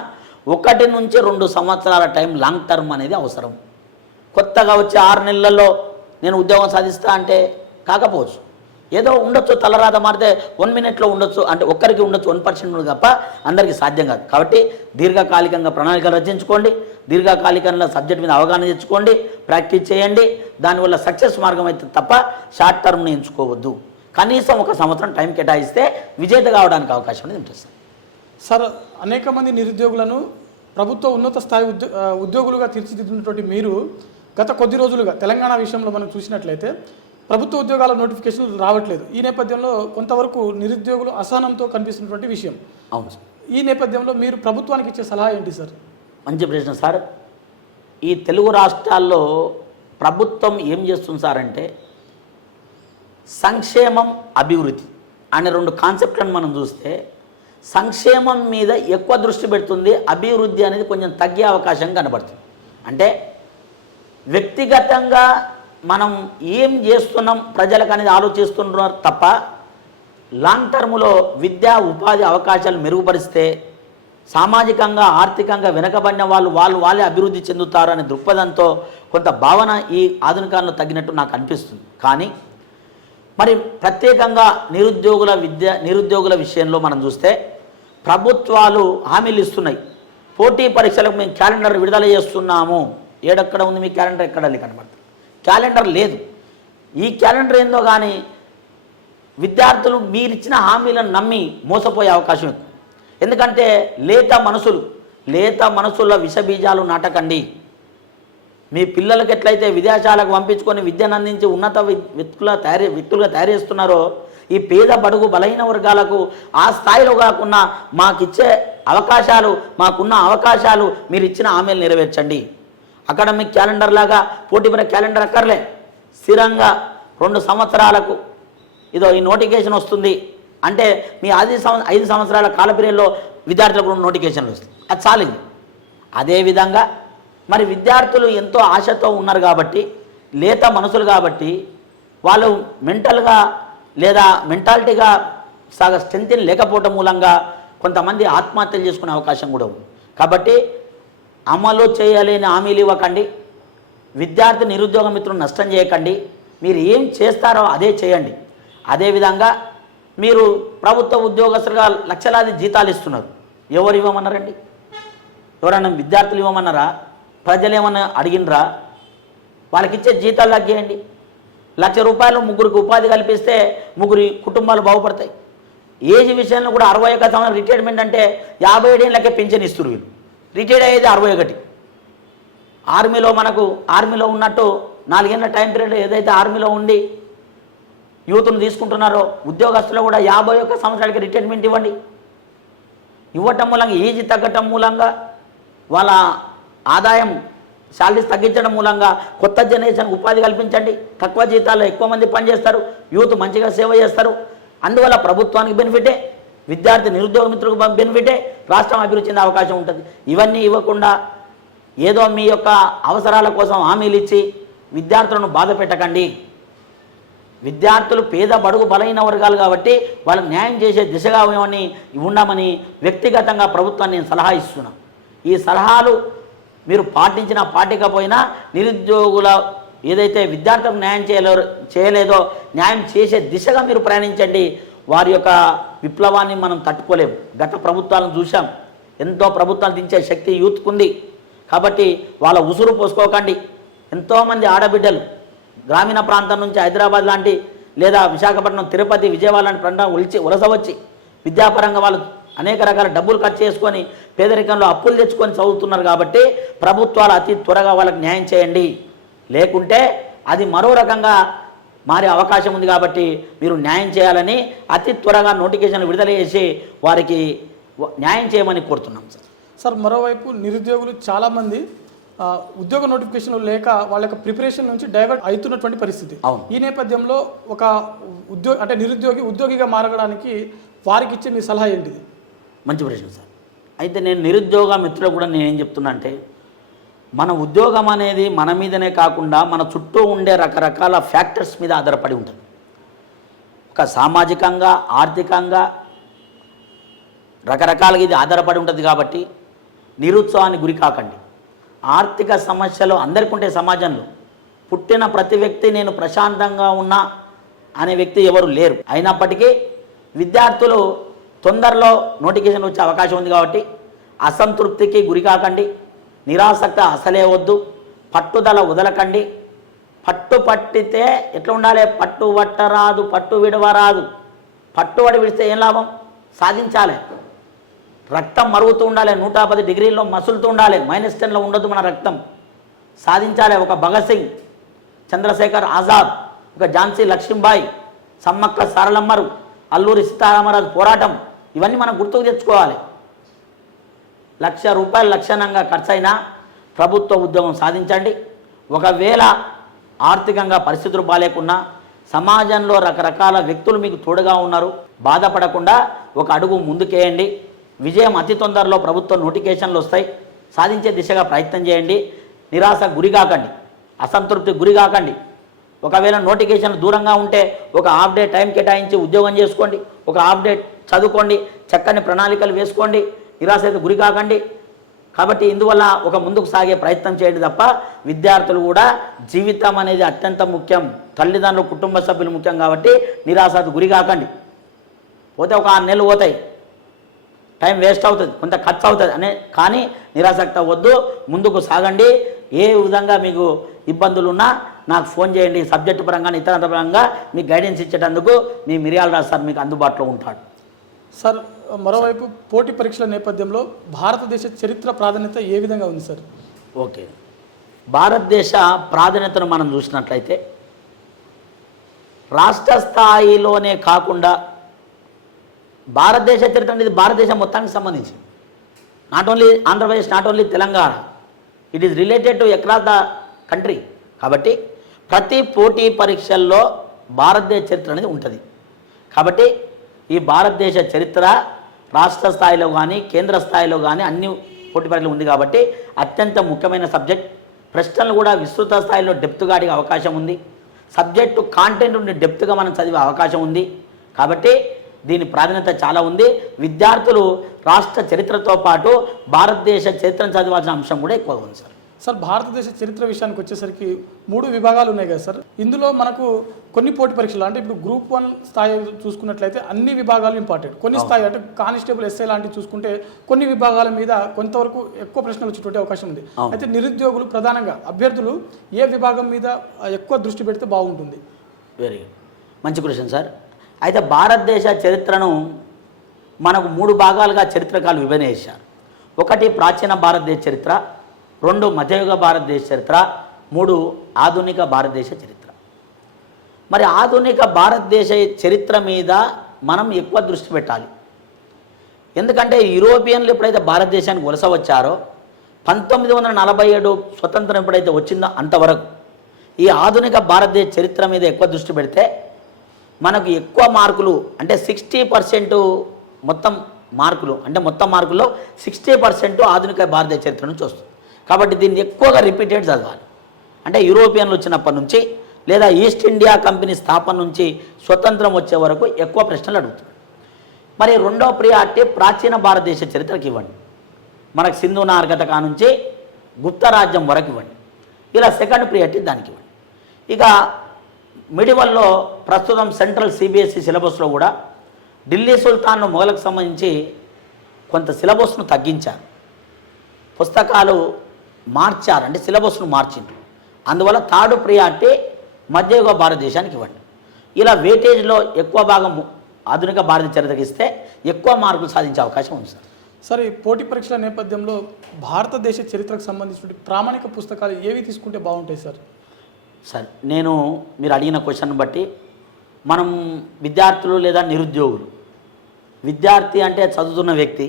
1 నుంచి 2 సంవత్సరాల టైం, లాంగ్ టర్మ్ అనేది అవసరం. కొత్తగా వచ్చే 6 నెలల్లో నేను ఉద్యోగం సాధిస్తా అంటే కాకపోవచ్చు. ఏదో ఉండొచ్చు, తలరాత మారితే 1 మినిట్లో ఉండొచ్చు, అంటే ఒక్కరికి ఉండొచ్చు, 1% తప్ప అందరికీ సాధ్యం కాదు. కాబట్టి దీర్ఘకాలికంగా ప్రణాళికలు రచించుకోండి, దీర్ఘకాలికంగా సబ్జెక్ట్ మీద అవగాహన తెచ్చుకోండి, ప్రాక్టీస్ చేయండి. దానివల్ల సక్సెస్ మార్గం అయితే తప్ప షార్ట్ టర్మ్ని ఎంచుకోవద్దు. కనీసం 1 సంవత్సరం టైం కేటాయిస్తే విజేత కావడానికి అవకాశం అనేది ఉంటుంది సార్. అనేక మంది నిరుద్యోగులను ప్రభుత్వ ఉన్నత స్థాయి ఉద్యోగులుగా తీర్చిదిద్దినటువంటి మీరు గత కొద్ది రోజులుగా తెలంగాణ విషయంలో మనం చూసినట్లయితే ప్రభుత్వ ఉద్యోగాల నోటిఫికేషన్లు రావట్లేదు. ఈ నేపథ్యంలో కొంతవరకు నిరుద్యోగులు అసహనంతో కనిపిస్తున్నటువంటి విషయం. అవును సార్. ఈ నేపథ్యంలో మీరు ప్రభుత్వానికి ఇచ్చే సలహా ఏంటి సార్? మంచి ప్రశ్న సార్. ఈ తెలుగు రాష్ట్రాల్లో ప్రభుత్వం ఏం చేస్తుంది సార్ అంటే సంక్షేమం, అభివృద్ధి అనే 2 కాన్సెప్ట్లను మనం చూస్తే సంక్షేమం మీద ఎక్కువ దృష్టి పెడుతుంది, అభివృద్ధి అనేది కొంచెం తగ్గే అవకాశం కనబడుతుంది. అంటే వ్యక్తిగతంగా మనం ఏం చేస్తున్నాం ప్రజలకు అనేది ఆలోచిస్తున్నారు తప్ప లాంగ్ టర్మ్లో విద్యా ఉపాధి అవకాశాలు మెరుగుపరిస్తే సామాజికంగా ఆర్థికంగా వెనకబడిన వాళ్ళే అభివృద్ధి చెందుతారు అనే దృక్పథంతో కొంత భావన ఈ ఆధునికాలంలో తగ్గినట్టు నాకు అనిపిస్తుంది. కానీ మరి ప్రత్యేకంగా నిరుద్యోగుల విషయంలో మనం చూస్తే ప్రభుత్వాలు హామీలు ఇస్తున్నాయి. పోటీ పరీక్షలకు మేము క్యాలెండర్ విడుదల చేస్తున్నాము. ఏడెక్కడ ఉంది మీ క్యాలెండర్? ఎక్కడ కనబడుతుంది? క్యాలెండర్ లేదు. ఈ క్యాలెండర్ ఏందో కానీ విద్యార్థులు మీరిచ్చిన హామీలను నమ్మి మోసపోయే అవకాశం ఉంది. ఎందుకంటే లేత మనసుల విషబీజాలు నాటకండి. మీ పిల్లలకి ఎట్లయితే విదేశాలకు పంపించుకొని విద్యను అందించి ఉన్నత వ్యక్తులుగా తయారు చేస్తున్నారో ఈ పేద బడుగు బలహీన వర్గాలకు ఆ స్థాయిలో కాకుండా మాకున్న అవకాశాలు మీరు ఇచ్చిన హామీలు నెరవేర్చండి. అకాడమిక్ క్యాలెండర్ లాగా పోటీపర క్యాలెండర్ అక్కర్లే. స్థిరంగా 2 సంవత్సరాలకు ఇదో ఈ నోటిఫికేషన్ వస్తుంది అంటే మీ 5 సంవత్సరాల కాల పీరియడ్లో విద్యార్థులకు 2 నోటిఫికేషన్లు వస్తాయి. అది చాలింది. అదేవిధంగా మరి విద్యార్థులు ఎంతో ఆశతో ఉన్నారు కాబట్టి, లేత మనసులు కాబట్టి వాళ్ళు మెంటల్గా లేదా మెంటాలిటీగా స్ట్రెంత్ లేకపోవడం మూలంగా కొంతమంది ఆత్మహత్యలు చేసుకునే అవకాశం కూడా ఉంది. కాబట్టి అమలు చేయలేని హామీలు ఇవ్వకండి, విద్యార్థి నిరుద్యోగ మిత్రులను నష్టం చేయకండి. మీరు ఏం చేస్తారో అదే చేయండి. అదేవిధంగా మీరు ప్రభుత్వ ఉద్యోగస్తులుగా లక్షలాది జీతాలు ఇస్తున్నారు. ఎవరు ఇవ్వమన్నారండి? ఎవరన్నా విద్యార్థులు ఇవ్వమన్నారా? ప్రజలు ఏమన్నా అడిగినరా? వాళ్ళకి ఇచ్చే జీతాలు తగ్గేయండి. ₹1,00,000 ముగ్గురికి ఉపాధి కల్పిస్తే 3 కుటుంబాలు బాగుపడతాయి. ఏజ్ విషయంలో కూడా 61 సంవత్సరం రిటైర్మెంట్ అంటే 57 ఏళ్ళకే పెన్షన్ ఇస్తారు. వీళ్ళు రిటైర్డ్ అయ్యేది 61. ఆర్మీలో ఉన్నట్టు 4 ఏళ్ళ టైం పీరియడ్ ఏదైతే ఆర్మీలో ఉండి యూత్ను తీసుకుంటున్నారో ఉద్యోగస్తులు కూడా 51 సంవత్సరాలకి రిటైర్మెంట్ ఇవ్వండి. ఇవ్వటం మూలంగా ఏజ్ తగ్గటం మూలంగా వాళ్ళ ఆదాయం శాలరీస్ తగ్గించడం మూలంగా కొత్త జనరేషన్ ఉపాధి కల్పించండి. తక్కువ జీతాల్లో ఎక్కువ మంది పనిచేస్తారు, యూత్ మంచిగా సేవ చేస్తారు. అందువల్ల ప్రభుత్వానికి బెనిఫిటే, విద్యార్థి నిరుద్యోగ మిత్రులకు బెనిఫిటే, రాష్ట్రం అభివృద్ధి చెందే అవకాశం ఉంటుంది. ఇవన్నీ ఇవ్వకుండా ఏదో మీ యొక్క అవసరాల కోసం హామీలు ఇచ్చి విద్యార్థులను బాధ పెట్టకండి. విద్యార్థులు పేద బడుగు బలహీన వర్గాలు కాబట్టి వాళ్ళకి న్యాయం చేసే దిశగా ఉండమని వ్యక్తిగతంగా ప్రభుత్వాన్ని నేను సలహా ఇస్తున్నాను. ఈ సలహాలు మీరు పాటించకపోయినా నిరుద్యోగుల ఏదైతే విద్యార్థులకు న్యాయం చేయలేదో న్యాయం చేసే దిశగా మీరు ప్రయాణించండి. వారి యొక్క విప్లవాన్ని మనం తట్టుకోలేము. గత ప్రభుత్వాలను చూసాం, ఎంతో ప్రభుత్వాలు దించే శక్తి యూత్కు ఉంది. కాబట్టి వాళ్ళ ఉసురు పోసుకోకండి. ఎంతోమంది ఆడబిడ్డలు గ్రామీణ ప్రాంతం నుంచి హైదరాబాద్ లాంటి లేదా విశాఖపట్నం, తిరుపతి, విజయవాడ లాంటి ప్రాంతం వలస వచ్చి విద్యాపరంగా వాళ్ళు అనేక రకాల డబ్బులు ఖర్చు చేసుకొని పేదరికంలో అప్పులు తెచ్చుకొని చదువుతున్నారు. కాబట్టి ప్రభుత్వాలు అతి త్వరగా వాళ్ళకి న్యాయం చేయండి. లేకుంటే అది మరో రకంగా మారే అవకాశం ఉంది. కాబట్టి మీరు న్యాయం చేయాలని అతి త్వరగా నోటిఫికేషన్ విడుదల చేసి వారికి న్యాయం చేయమని కోరుతున్నాం సార్. మరోవైపు నిరుద్యోగులు చాలామంది ఉద్యోగ నోటిఫికేషన్లు లేక వాళ్ళ యొక్క ప్రిపరేషన్ నుంచి డైవర్ట్ అవుతున్నటువంటి పరిస్థితి. ఈ నేపథ్యంలో ఒక నిరుద్యోగి ఉద్యోగిగా మారడానికి వారికి ఇచ్చే మీ సలహా ఏంటిది? మంచి ప్రశ్న సార్. అయితే నేను నిరుద్యోగ మిత్రులు కూడా నేనేం చెప్తున్నా అంటే మన ఉద్యోగం అనేది మన మీదనే కాకుండా మన చుట్టూ ఉండే రకరకాల ఫ్యాక్టర్స్ మీద ఆధారపడి ఉంటుంది. ఒక సామాజికంగా, ఆర్థికంగా రకరకాలుగా ఇది ఆధారపడి ఉంటుంది. కాబట్టి నిరుత్సాహానికి గురి కాకండి. ఆర్థిక సమస్యలు అందరికీ ఉంటే సమాజంలో పుట్టిన ప్రతి వ్యక్తి నేను ప్రశాంతంగా ఉన్నా అనే వ్యక్తి ఎవరు లేరు. అయినప్పటికీ విద్యార్థులు తొందరలో నోటిఫికేషన్ వచ్చే అవకాశం ఉంది కాబట్టి అసంతృప్తికి గురి కాకండి, నిరాసక్త అసలే వద్దు, పట్టుదల వదలకండి. పట్టు పట్టితే ఎట్లా ఉండాలి? పట్టు పట్టరాదు, పట్టు విడవరాదు. పట్టుబడి విడిస్తే ఏం లాభం? సాధించాలి. రక్తం మరుగుతూ ఉండాలి, 110 డిగ్రీల్లో మసులుతూ ఉండాలి, -10లో ఉండొద్దు మన రక్తం. సాధించాలి. ఒక భగత్ సింగ్, చంద్రశేఖర్ ఆజాద్, ఒక ఝాన్సీ లక్ష్మీబాయి, సమ్మక్క సారలమ్మరు, అల్లూరి సీతారామరాజు పోరాటం, ఇవన్నీ మనం గుర్తుకు తెచ్చుకోవాలి. ₹1,00,000 లక్షణంగా ఖర్చయినా ప్రభుత్వ ఉద్యోగం సాధించండి. ఒకవేళ ఆర్థికంగా పరిస్థితులు బాలేకున్నా సమాజంలో రకరకాల వ్యక్తులు మీకు తోడుగా ఉన్నారు, బాధపడకుండా ఒక అడుగు ముందుకేయండి. విజయం అతి తొందరలో ప్రభుత్వ నోటిఫికేషన్లు వస్తాయి. సాధించే దిశగా ప్రయత్నం చేయండి. నిరాశ గురి కాకండి, అసంతృప్తి గురి కాకండి. ఒకవేళ నోటిఫికేషన్ దూరంగా ఉంటే ఒక హాఫ్ డే టైం కేటాయించి ఉద్యోగం చేసుకోండి, ఒక హాఫ్ డే చదువుకోండి, చక్కని ప్రణాళికలు వేసుకోండి. నిరాశకు గురి కాకండి. కాబట్టి ఇందువల్ల ఒక ముందుకు సాగే ప్రయత్నం చేయండి తప్ప విద్యార్థులు కూడా జీవితం అనేది అత్యంత ముఖ్యం, తల్లిదండ్రులు కుటుంబ సభ్యులు ముఖ్యం కాబట్టి నిరాశకు గురి కాకండి. పోతే ఒక 6 నెలలు పోతాయి, టైం వేస్ట్ అవుతుంది, కొంత ఖర్చు అవుతుంది కానీ నిరాసక్త వద్దు, ముందుకు సాగండి. ఏ విధంగా మీకు ఇబ్బందులు ఉన్నా నాకు ఫోన్ చేయండి. సబ్జెక్టు పరంగా ఇతర పరంగా మీకు గైడెన్స్ ఇచ్చేటందుకు మీ మిర్యాల రాజు సార్ మీకు అందుబాటులో ఉంటాడు. సార్, మరోవైపు పోటీ పరీక్షల నేపథ్యంలో భారతదేశ చరిత్ర ప్రాధాన్యత ఏ విధంగా ఉంది సార్? ఓకే, భారతదేశ ప్రాధాన్యతను మనం చూసినట్లయితే రాష్ట్ర స్థాయిలోనే కాకుండా భారతదేశ చరిత్ర అనేది భారతదేశం మొత్తానికి సంబంధించి, not only Andhra Pradesh, not only Telangana, it is related to across the country. కాబట్టి ప్రతి పోటీ పరీక్షల్లో భారతదేశ చరిత్ర అనేది ఉంటుంది. కాబట్టి ఈ భారతదేశ చరిత్ర రాష్ట్ర స్థాయిలో కానీ కేంద్ర స్థాయిలో కానీ అన్ని పోటీ పరీక్షలు ఉంది కాబట్టి అత్యంత ముఖ్యమైన సబ్జెక్ట్. ప్రశ్నలు కూడా విస్తృత స్థాయిలో డెప్త్గా అడిగే అవకాశం ఉంది. సబ్జెక్టు కాంటెంట్ ఉండి డెప్త్గా మనం చదివే అవకాశం ఉంది. కాబట్టి దీని ప్రాధాన్యత చాలా ఉంది. విద్యార్థులు రాష్ట్ర చరిత్రతో పాటు భారతదేశ చరిత్రను చదవాల్సిన అంశం కూడా ఎక్కువగా ఉంది సార్. సార్, భారతదేశ చరిత్ర విషయానికి వచ్చేసరికి 3 విభాగాలు ఉన్నాయి కదా సార్. ఇందులో మనకు కొన్ని పోటీ పరీక్షలు అంటే ఇప్పుడు గ్రూప్ 1 స్థాయి చూసుకున్నట్లయితే అన్ని విభాగాలు ఇంపార్టెంట్. కొన్ని స్థాయి అంటే కానిస్టేబుల్, ఎస్ఐ లాంటివి చూసుకుంటే కొన్ని విభాగాల మీద కొంతవరకు ఎక్కువ ప్రశ్నలు వచ్చేటువంటి అవకాశం ఉంది. అయితే నిరుద్యోగులు ప్రధానంగా అభ్యర్థులు ఏ విభాగం మీద ఎక్కువ దృష్టి పెడితే బాగుంటుంది? వెరీ గుడ్, మంచి క్వశ్చన్ సార్. అయితే భారతదేశ చరిత్రను మనకు 3 భాగాలుగా చరిత్రకాలు విభజన చేశారు. 1 ప్రాచీన భారతదేశ చరిత్ర, 2 మధ్యయుగ భారతదేశ చరిత్ర, 3 ఆధునిక భారతదేశ చరిత్ర. మరి ఆధునిక భారతదేశ చరిత్ర మీద మనం ఎక్కువ దృష్టి పెట్టాలి. ఎందుకంటే యూరోపియన్లు ఎప్పుడైతే భారతదేశానికి వలస వచ్చారో 1947 స్వతంత్రం ఎప్పుడైతే వచ్చిందో అంతవరకు ఈ ఆధునిక భారతదేశ చరిత్ర మీద ఎక్కువ దృష్టి పెడితే మనకు ఎక్కువ మార్కులు అంటే 60% మొత్తం మార్కులు అంటే మొత్తం మార్కుల్లో 60% ఆధునిక భారతదేశ చరిత్ర నుంచి వస్తుంది. కాబట్టి దీన్ని ఎక్కువగా రిపీటెడ్ చదవాలి. అంటే యూరోపియన్లు వచ్చినప్పటి నుంచి లేదా ఈస్ట్ ఇండియా కంపెనీ స్థాపన నుంచి స్వతంత్రం వచ్చే వరకు ఎక్కువ ప్రశ్నలు అడుగుతారు. మరి 2వ ప్రియారిటీ ప్రాచీన భారతదేశ చరిత్రకి ఇవ్వండి. మనకు సింధు నాగరికత కానుంచి గుప్త రాజ్యం వరకు ఇవ్వండి. ఇలా 2nd ప్రియారిటీ దానికి ఇవ్వండి. ఇక మిడివల్లో ప్రస్తుతం సెంట్రల్ సిబిఎస్ఈ సిలబస్లో కూడా ఢిల్లీ సుల్తాన్ మొఘలకు సంబంధించి కొంత సిలబస్ను తగ్గించారు, పుస్తకాలు మార్చారు, అంటే సిలబస్ను మార్చిండ్రు. అందువల్ల 3rd ప్రియారిటీ మధ్యయుగ భారతదేశానికి ఇవ్వండి. ఇలా వెయిటేజ్లో ఎక్కువ భాగం ఆధునిక భారత చరిత్రకి ఇస్తే ఎక్కువ మార్కులు సాధించే అవకాశం ఉంది సార్. సరే, ఈ పోటీ పరీక్షల నేపథ్యంలో భారతదేశ చరిత్రకు సంబంధించిన ప్రామాణిక పుస్తకాలు ఏవి తీసుకుంటే బాగుంటాయి సార్? సార్, నేను మీరు అడిగిన క్వశ్చన్ బట్టి మనం విద్యార్థులు లేదా నిరుద్యోగులు, విద్యార్థి అంటే చదువుతున్న వ్యక్తి,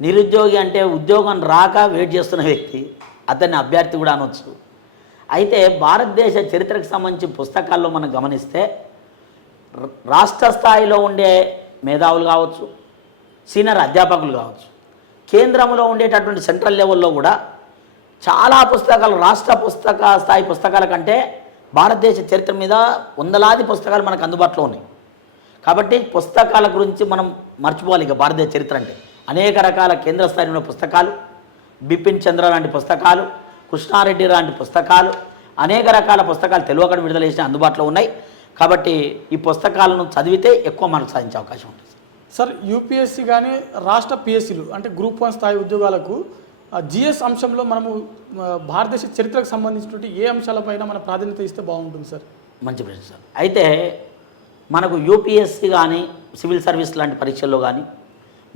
నిరుద్యోగి అంటే ఉద్యోగం రాక వెయిట్ చేస్తున్న వ్యక్తి, అతన్ని అభ్యర్థి కూడా అనొచ్చు. అయితే భారతదేశ చరిత్రకు సంబంధించి పుస్తకాల్లో మనం గమనిస్తే రాష్ట్ర స్థాయిలో ఉండే మేధావులు కావచ్చు, సీనియర్ అధ్యాపకులు కావచ్చు, కేంద్రంలో ఉండేటటువంటి సెంట్రల్ లెవెల్లో కూడా చాలా పుస్తకాలు రాష్ట్ర పుస్తక స్థాయి పుస్తకాల కంటే భారతదేశ చరిత్ర మీద వందలాది పుస్తకాలు మనకు అందుబాటులో ఉన్నాయి. కాబట్టి పుస్తకాల గురించి మనం మర్చిపోవాలి. ఇక భారతదేశ చరిత్ర అంటే అనేక రకాల కేంద్ర స్థాయిలో పుస్తకాలు, బిపిన్ చంద్ర లాంటి పుస్తకాలు, కృష్ణారెడ్డి లాంటి పుస్తకాలు, అనేక రకాల పుస్తకాలు తెలుగు అకాడమీ విడుదల చేసిన అందుబాటులో ఉన్నాయి. కాబట్టి ఈ పుస్తకాలను చదివితే ఎక్కువ మార్కులు సాధించే అవకాశం ఉంటుంది. సార్ యూపీఎస్సీ కానీ రాష్ట్ర పిఎస్సీలు అంటే గ్రూప్ 1 స్థాయి ఉద్యోగాలకు జిఎస్ అంశంలో మనము భారతదేశ చరిత్రకు సంబంధించినటువంటి ఏ అంశాలపైన మన ప్రాధాన్యత ఇస్తే బాగుంటుంది సార్? మంచి ప్రశ్న సార్. అయితే మనకు యూపీఎస్సీ కానీ సివిల్ సర్వీస్ లాంటి పరీక్షల్లో కానీ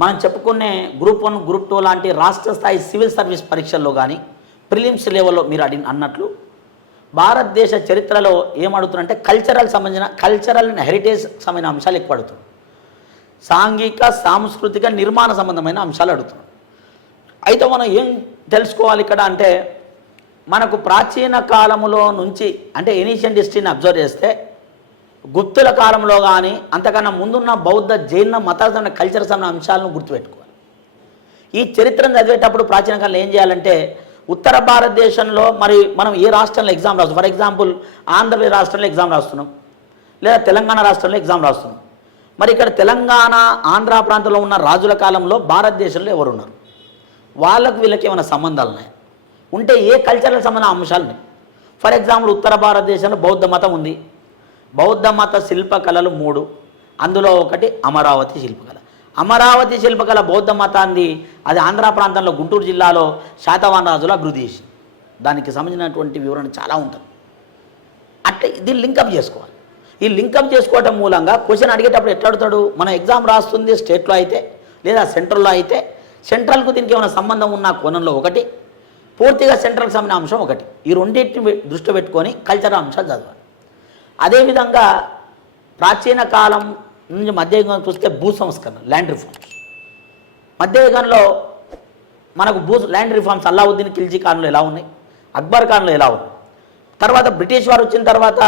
మనం చెప్పుకునే గ్రూప్ 1 గ్రూప్ 2 లాంటి రాష్ట్ర స్థాయి సివిల్ సర్వీస్ పరీక్షల్లో కానీ ప్రిలిమ్స్ లెవెల్లో మీరు అన్నట్లు భారతదేశ చరిత్రలో ఏమడుగుతున్నారంటే కల్చరల్ అండ్ హెరిటేజ్ సంబంధించిన అంశాలు ఎక్కువ అడుగుతున్నాం. సాంఘిక సాంస్కృతిక నిర్మాణ సంబంధమైన అంశాలు అడుగుతున్నాం. అయితే మనం ఏం తెలుసుకోవాలి ఇక్కడ అంటే మనకు ప్రాచీన కాలములో నుంచి అంటే ఏన్షియంట్ హిస్టరీని అబ్జర్వ్ చేస్తే గుప్తుల కాలంలో కానీ అంతకన్నా ముందున్న బౌద్ధ జైన మతాల కల్చర్ సంబంధించిన అంశాలను గుర్తుపెట్టుకోవాలి. ఈ చరిత్రను చదివేటప్పుడు ప్రాచీన కాలంలో ఏం చేయాలంటే ఉత్తర భారతదేశంలో మరి మనం ఏ రాష్ట్రంలో ఎగ్జామ్ రాస్తాం, ఫర్ ఎగ్జాంపుల్ ఆంధ్రప్రదేశ్ రాష్ట్రంలో ఎగ్జామ్ రాస్తున్నాం లేదా తెలంగాణ రాష్ట్రంలో ఎగ్జామ్ రాస్తున్నాం. మరి ఇక్కడ తెలంగాణ ఆంధ్ర ప్రాంతంలో ఉన్న రాజుల కాలంలో భారతదేశంలో ఎవరు ఉన్నారు, వాళ్ళకు వీళ్ళకి ఏమైనా సంబంధాలు ఉన్నాయి ఉంటే ఏ కల్చరల్ సంబంధ అంశాలు ఉన్నాయి. ఫర్ ఎగ్జాంపుల్ ఉత్తర భారతదేశంలో బౌద్ధ మతం ఉంది. బౌద్ధ మత శిల్పకళలు 3, అందులో ఒకటి అమరావతి శిల్పకళ. అమరావతి శిల్పకళ బౌద్ధ మతాన్ని అది ఆంధ్ర ప్రాంతంలో గుంటూరు జిల్లాలో శాతవాహన రాజులు అభివృద్ధి చేసి దానికి సంబంధించినటువంటి వివరణ చాలా ఉంటుంది. అట్లా దీన్ని లింకప్ చేసుకోవాలి. ఈ లింకప్ చేసుకోవటం మూలంగా క్వశ్చన్ అడిగేటప్పుడు ఎట్లా అడుగుతాడు, మనం ఎగ్జామ్ రాస్తుంది స్టేట్లో అయితే లేదా సెంట్రల్లో అయితే సెంట్రల్కు దీనికి ఏమైనా సంబంధం ఉన్న కోణంలో ఒకటి, పూర్తిగా సెంట్రల్కి సంబంధించిన అంశం ఒకటి. ఈ రెండింటిని దృష్టిలో పెట్టుకొని కల్చరల్ అంశాలు చదవాలి. అదేవిధంగా ప్రాచీన కాలం నుంచి మధ్యయుగం చూస్తే భూ సంస్కరణ ల్యాండ్ రిఫార్మ్స్. మధ్యయుగంలో మనకు ల్యాండ్ రిఫార్మ్స్ అల్లావుద్దీన్ ఖిల్జీ కాలంలో ఎలా ఉన్నాయి, అక్బర్ కాలంలో ఎలా ఉన్నాయి, తర్వాత బ్రిటిష్ వారు వచ్చిన తర్వాత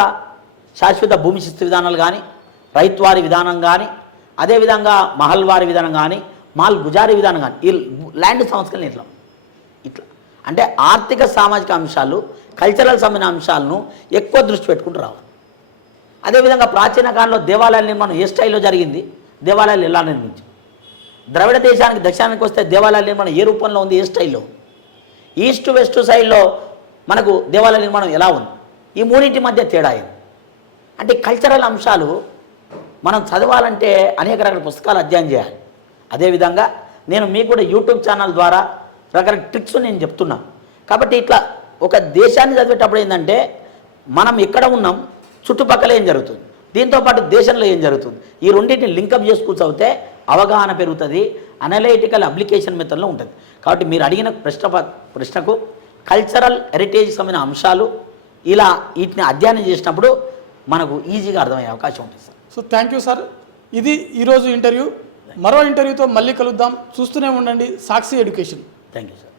శాశ్వత భూమి శిస్తు విధానాలు కానీ రైతువారి విధానం కానీ అదేవిధంగా మహల్వారి విధానం కానీ మాల్ గుజారీ విధానం కానీ ఈ ల్యాండ్ సంస్కరణ ఇట్లా అంటే ఆర్థిక సామాజిక అంశాలు కల్చరల్ సంబంధించిన అంశాలను ఎక్కువ దృష్టి పెట్టుకుంటూ రావాలి. అదేవిధంగా ప్రాచీన కాలంలో దేవాలయాల నిర్మాణం ఏ స్టైల్లో జరిగింది, దేవాలయాలు ఎలా నిర్మించారు, ద్రవిడ దేశానికి దక్షిణానికి వస్తే దేవాలయాల నిర్మాణం ఏ రూపంలో ఉంది, ఏ స్టైల్లో ఉంది, ఈస్ట్ వెస్ట్ సైడ్లో మనకు దేవాలయ నిర్మాణం ఎలా ఉంది, ఈ మూడింటి మధ్య తేడా అయింది. అంటే కల్చరల్ అంశాలు మనం చదవాలంటే అనేక రకాల పుస్తకాలు అధ్యయనం చేయాలి. అదేవిధంగా నేను మీకు కూడా యూట్యూబ్ ఛానల్ ద్వారా రకరకాల ట్రిక్స్ నేను చెప్తున్నాను. కాబట్టి ఇట్లా ఒక దేశాన్ని చదివేటప్పుడు ఏంటంటే మనం ఎక్కడ ఉన్నాం, చుట్టుపక్కల ఏం జరుగుతుంది, దీంతోపాటు దేశంలో ఏం జరుగుతుంది, ఈ రెండింటిని లింకప్ చేసుకుని చదివితే అవగాహన పెరుగుతుంది, అనలైటికల్ అప్లికేషన్ మెథడ్లో ఉంటుంది. కాబట్టి మీరు అడిగిన ప్రశ్నకు కల్చరల్ హెరిటేజ్ సంబంధించిన అంశాలు ఇలా వీటిని అధ్యయనం చేసినప్పుడు మనకు ఈజీగా అర్థమయ్యే అవకాశం ఉంటుంది sir. So thank you sir. ఇది ఈరోజు ఇంటర్వ్యూ. మరో ఇంటర్వ్యూతో మళ్ళీ కలుద్దాం. చూస్తూనే ఉండండి సాక్షి ఎడ్యుకేషన్. Thank you sir.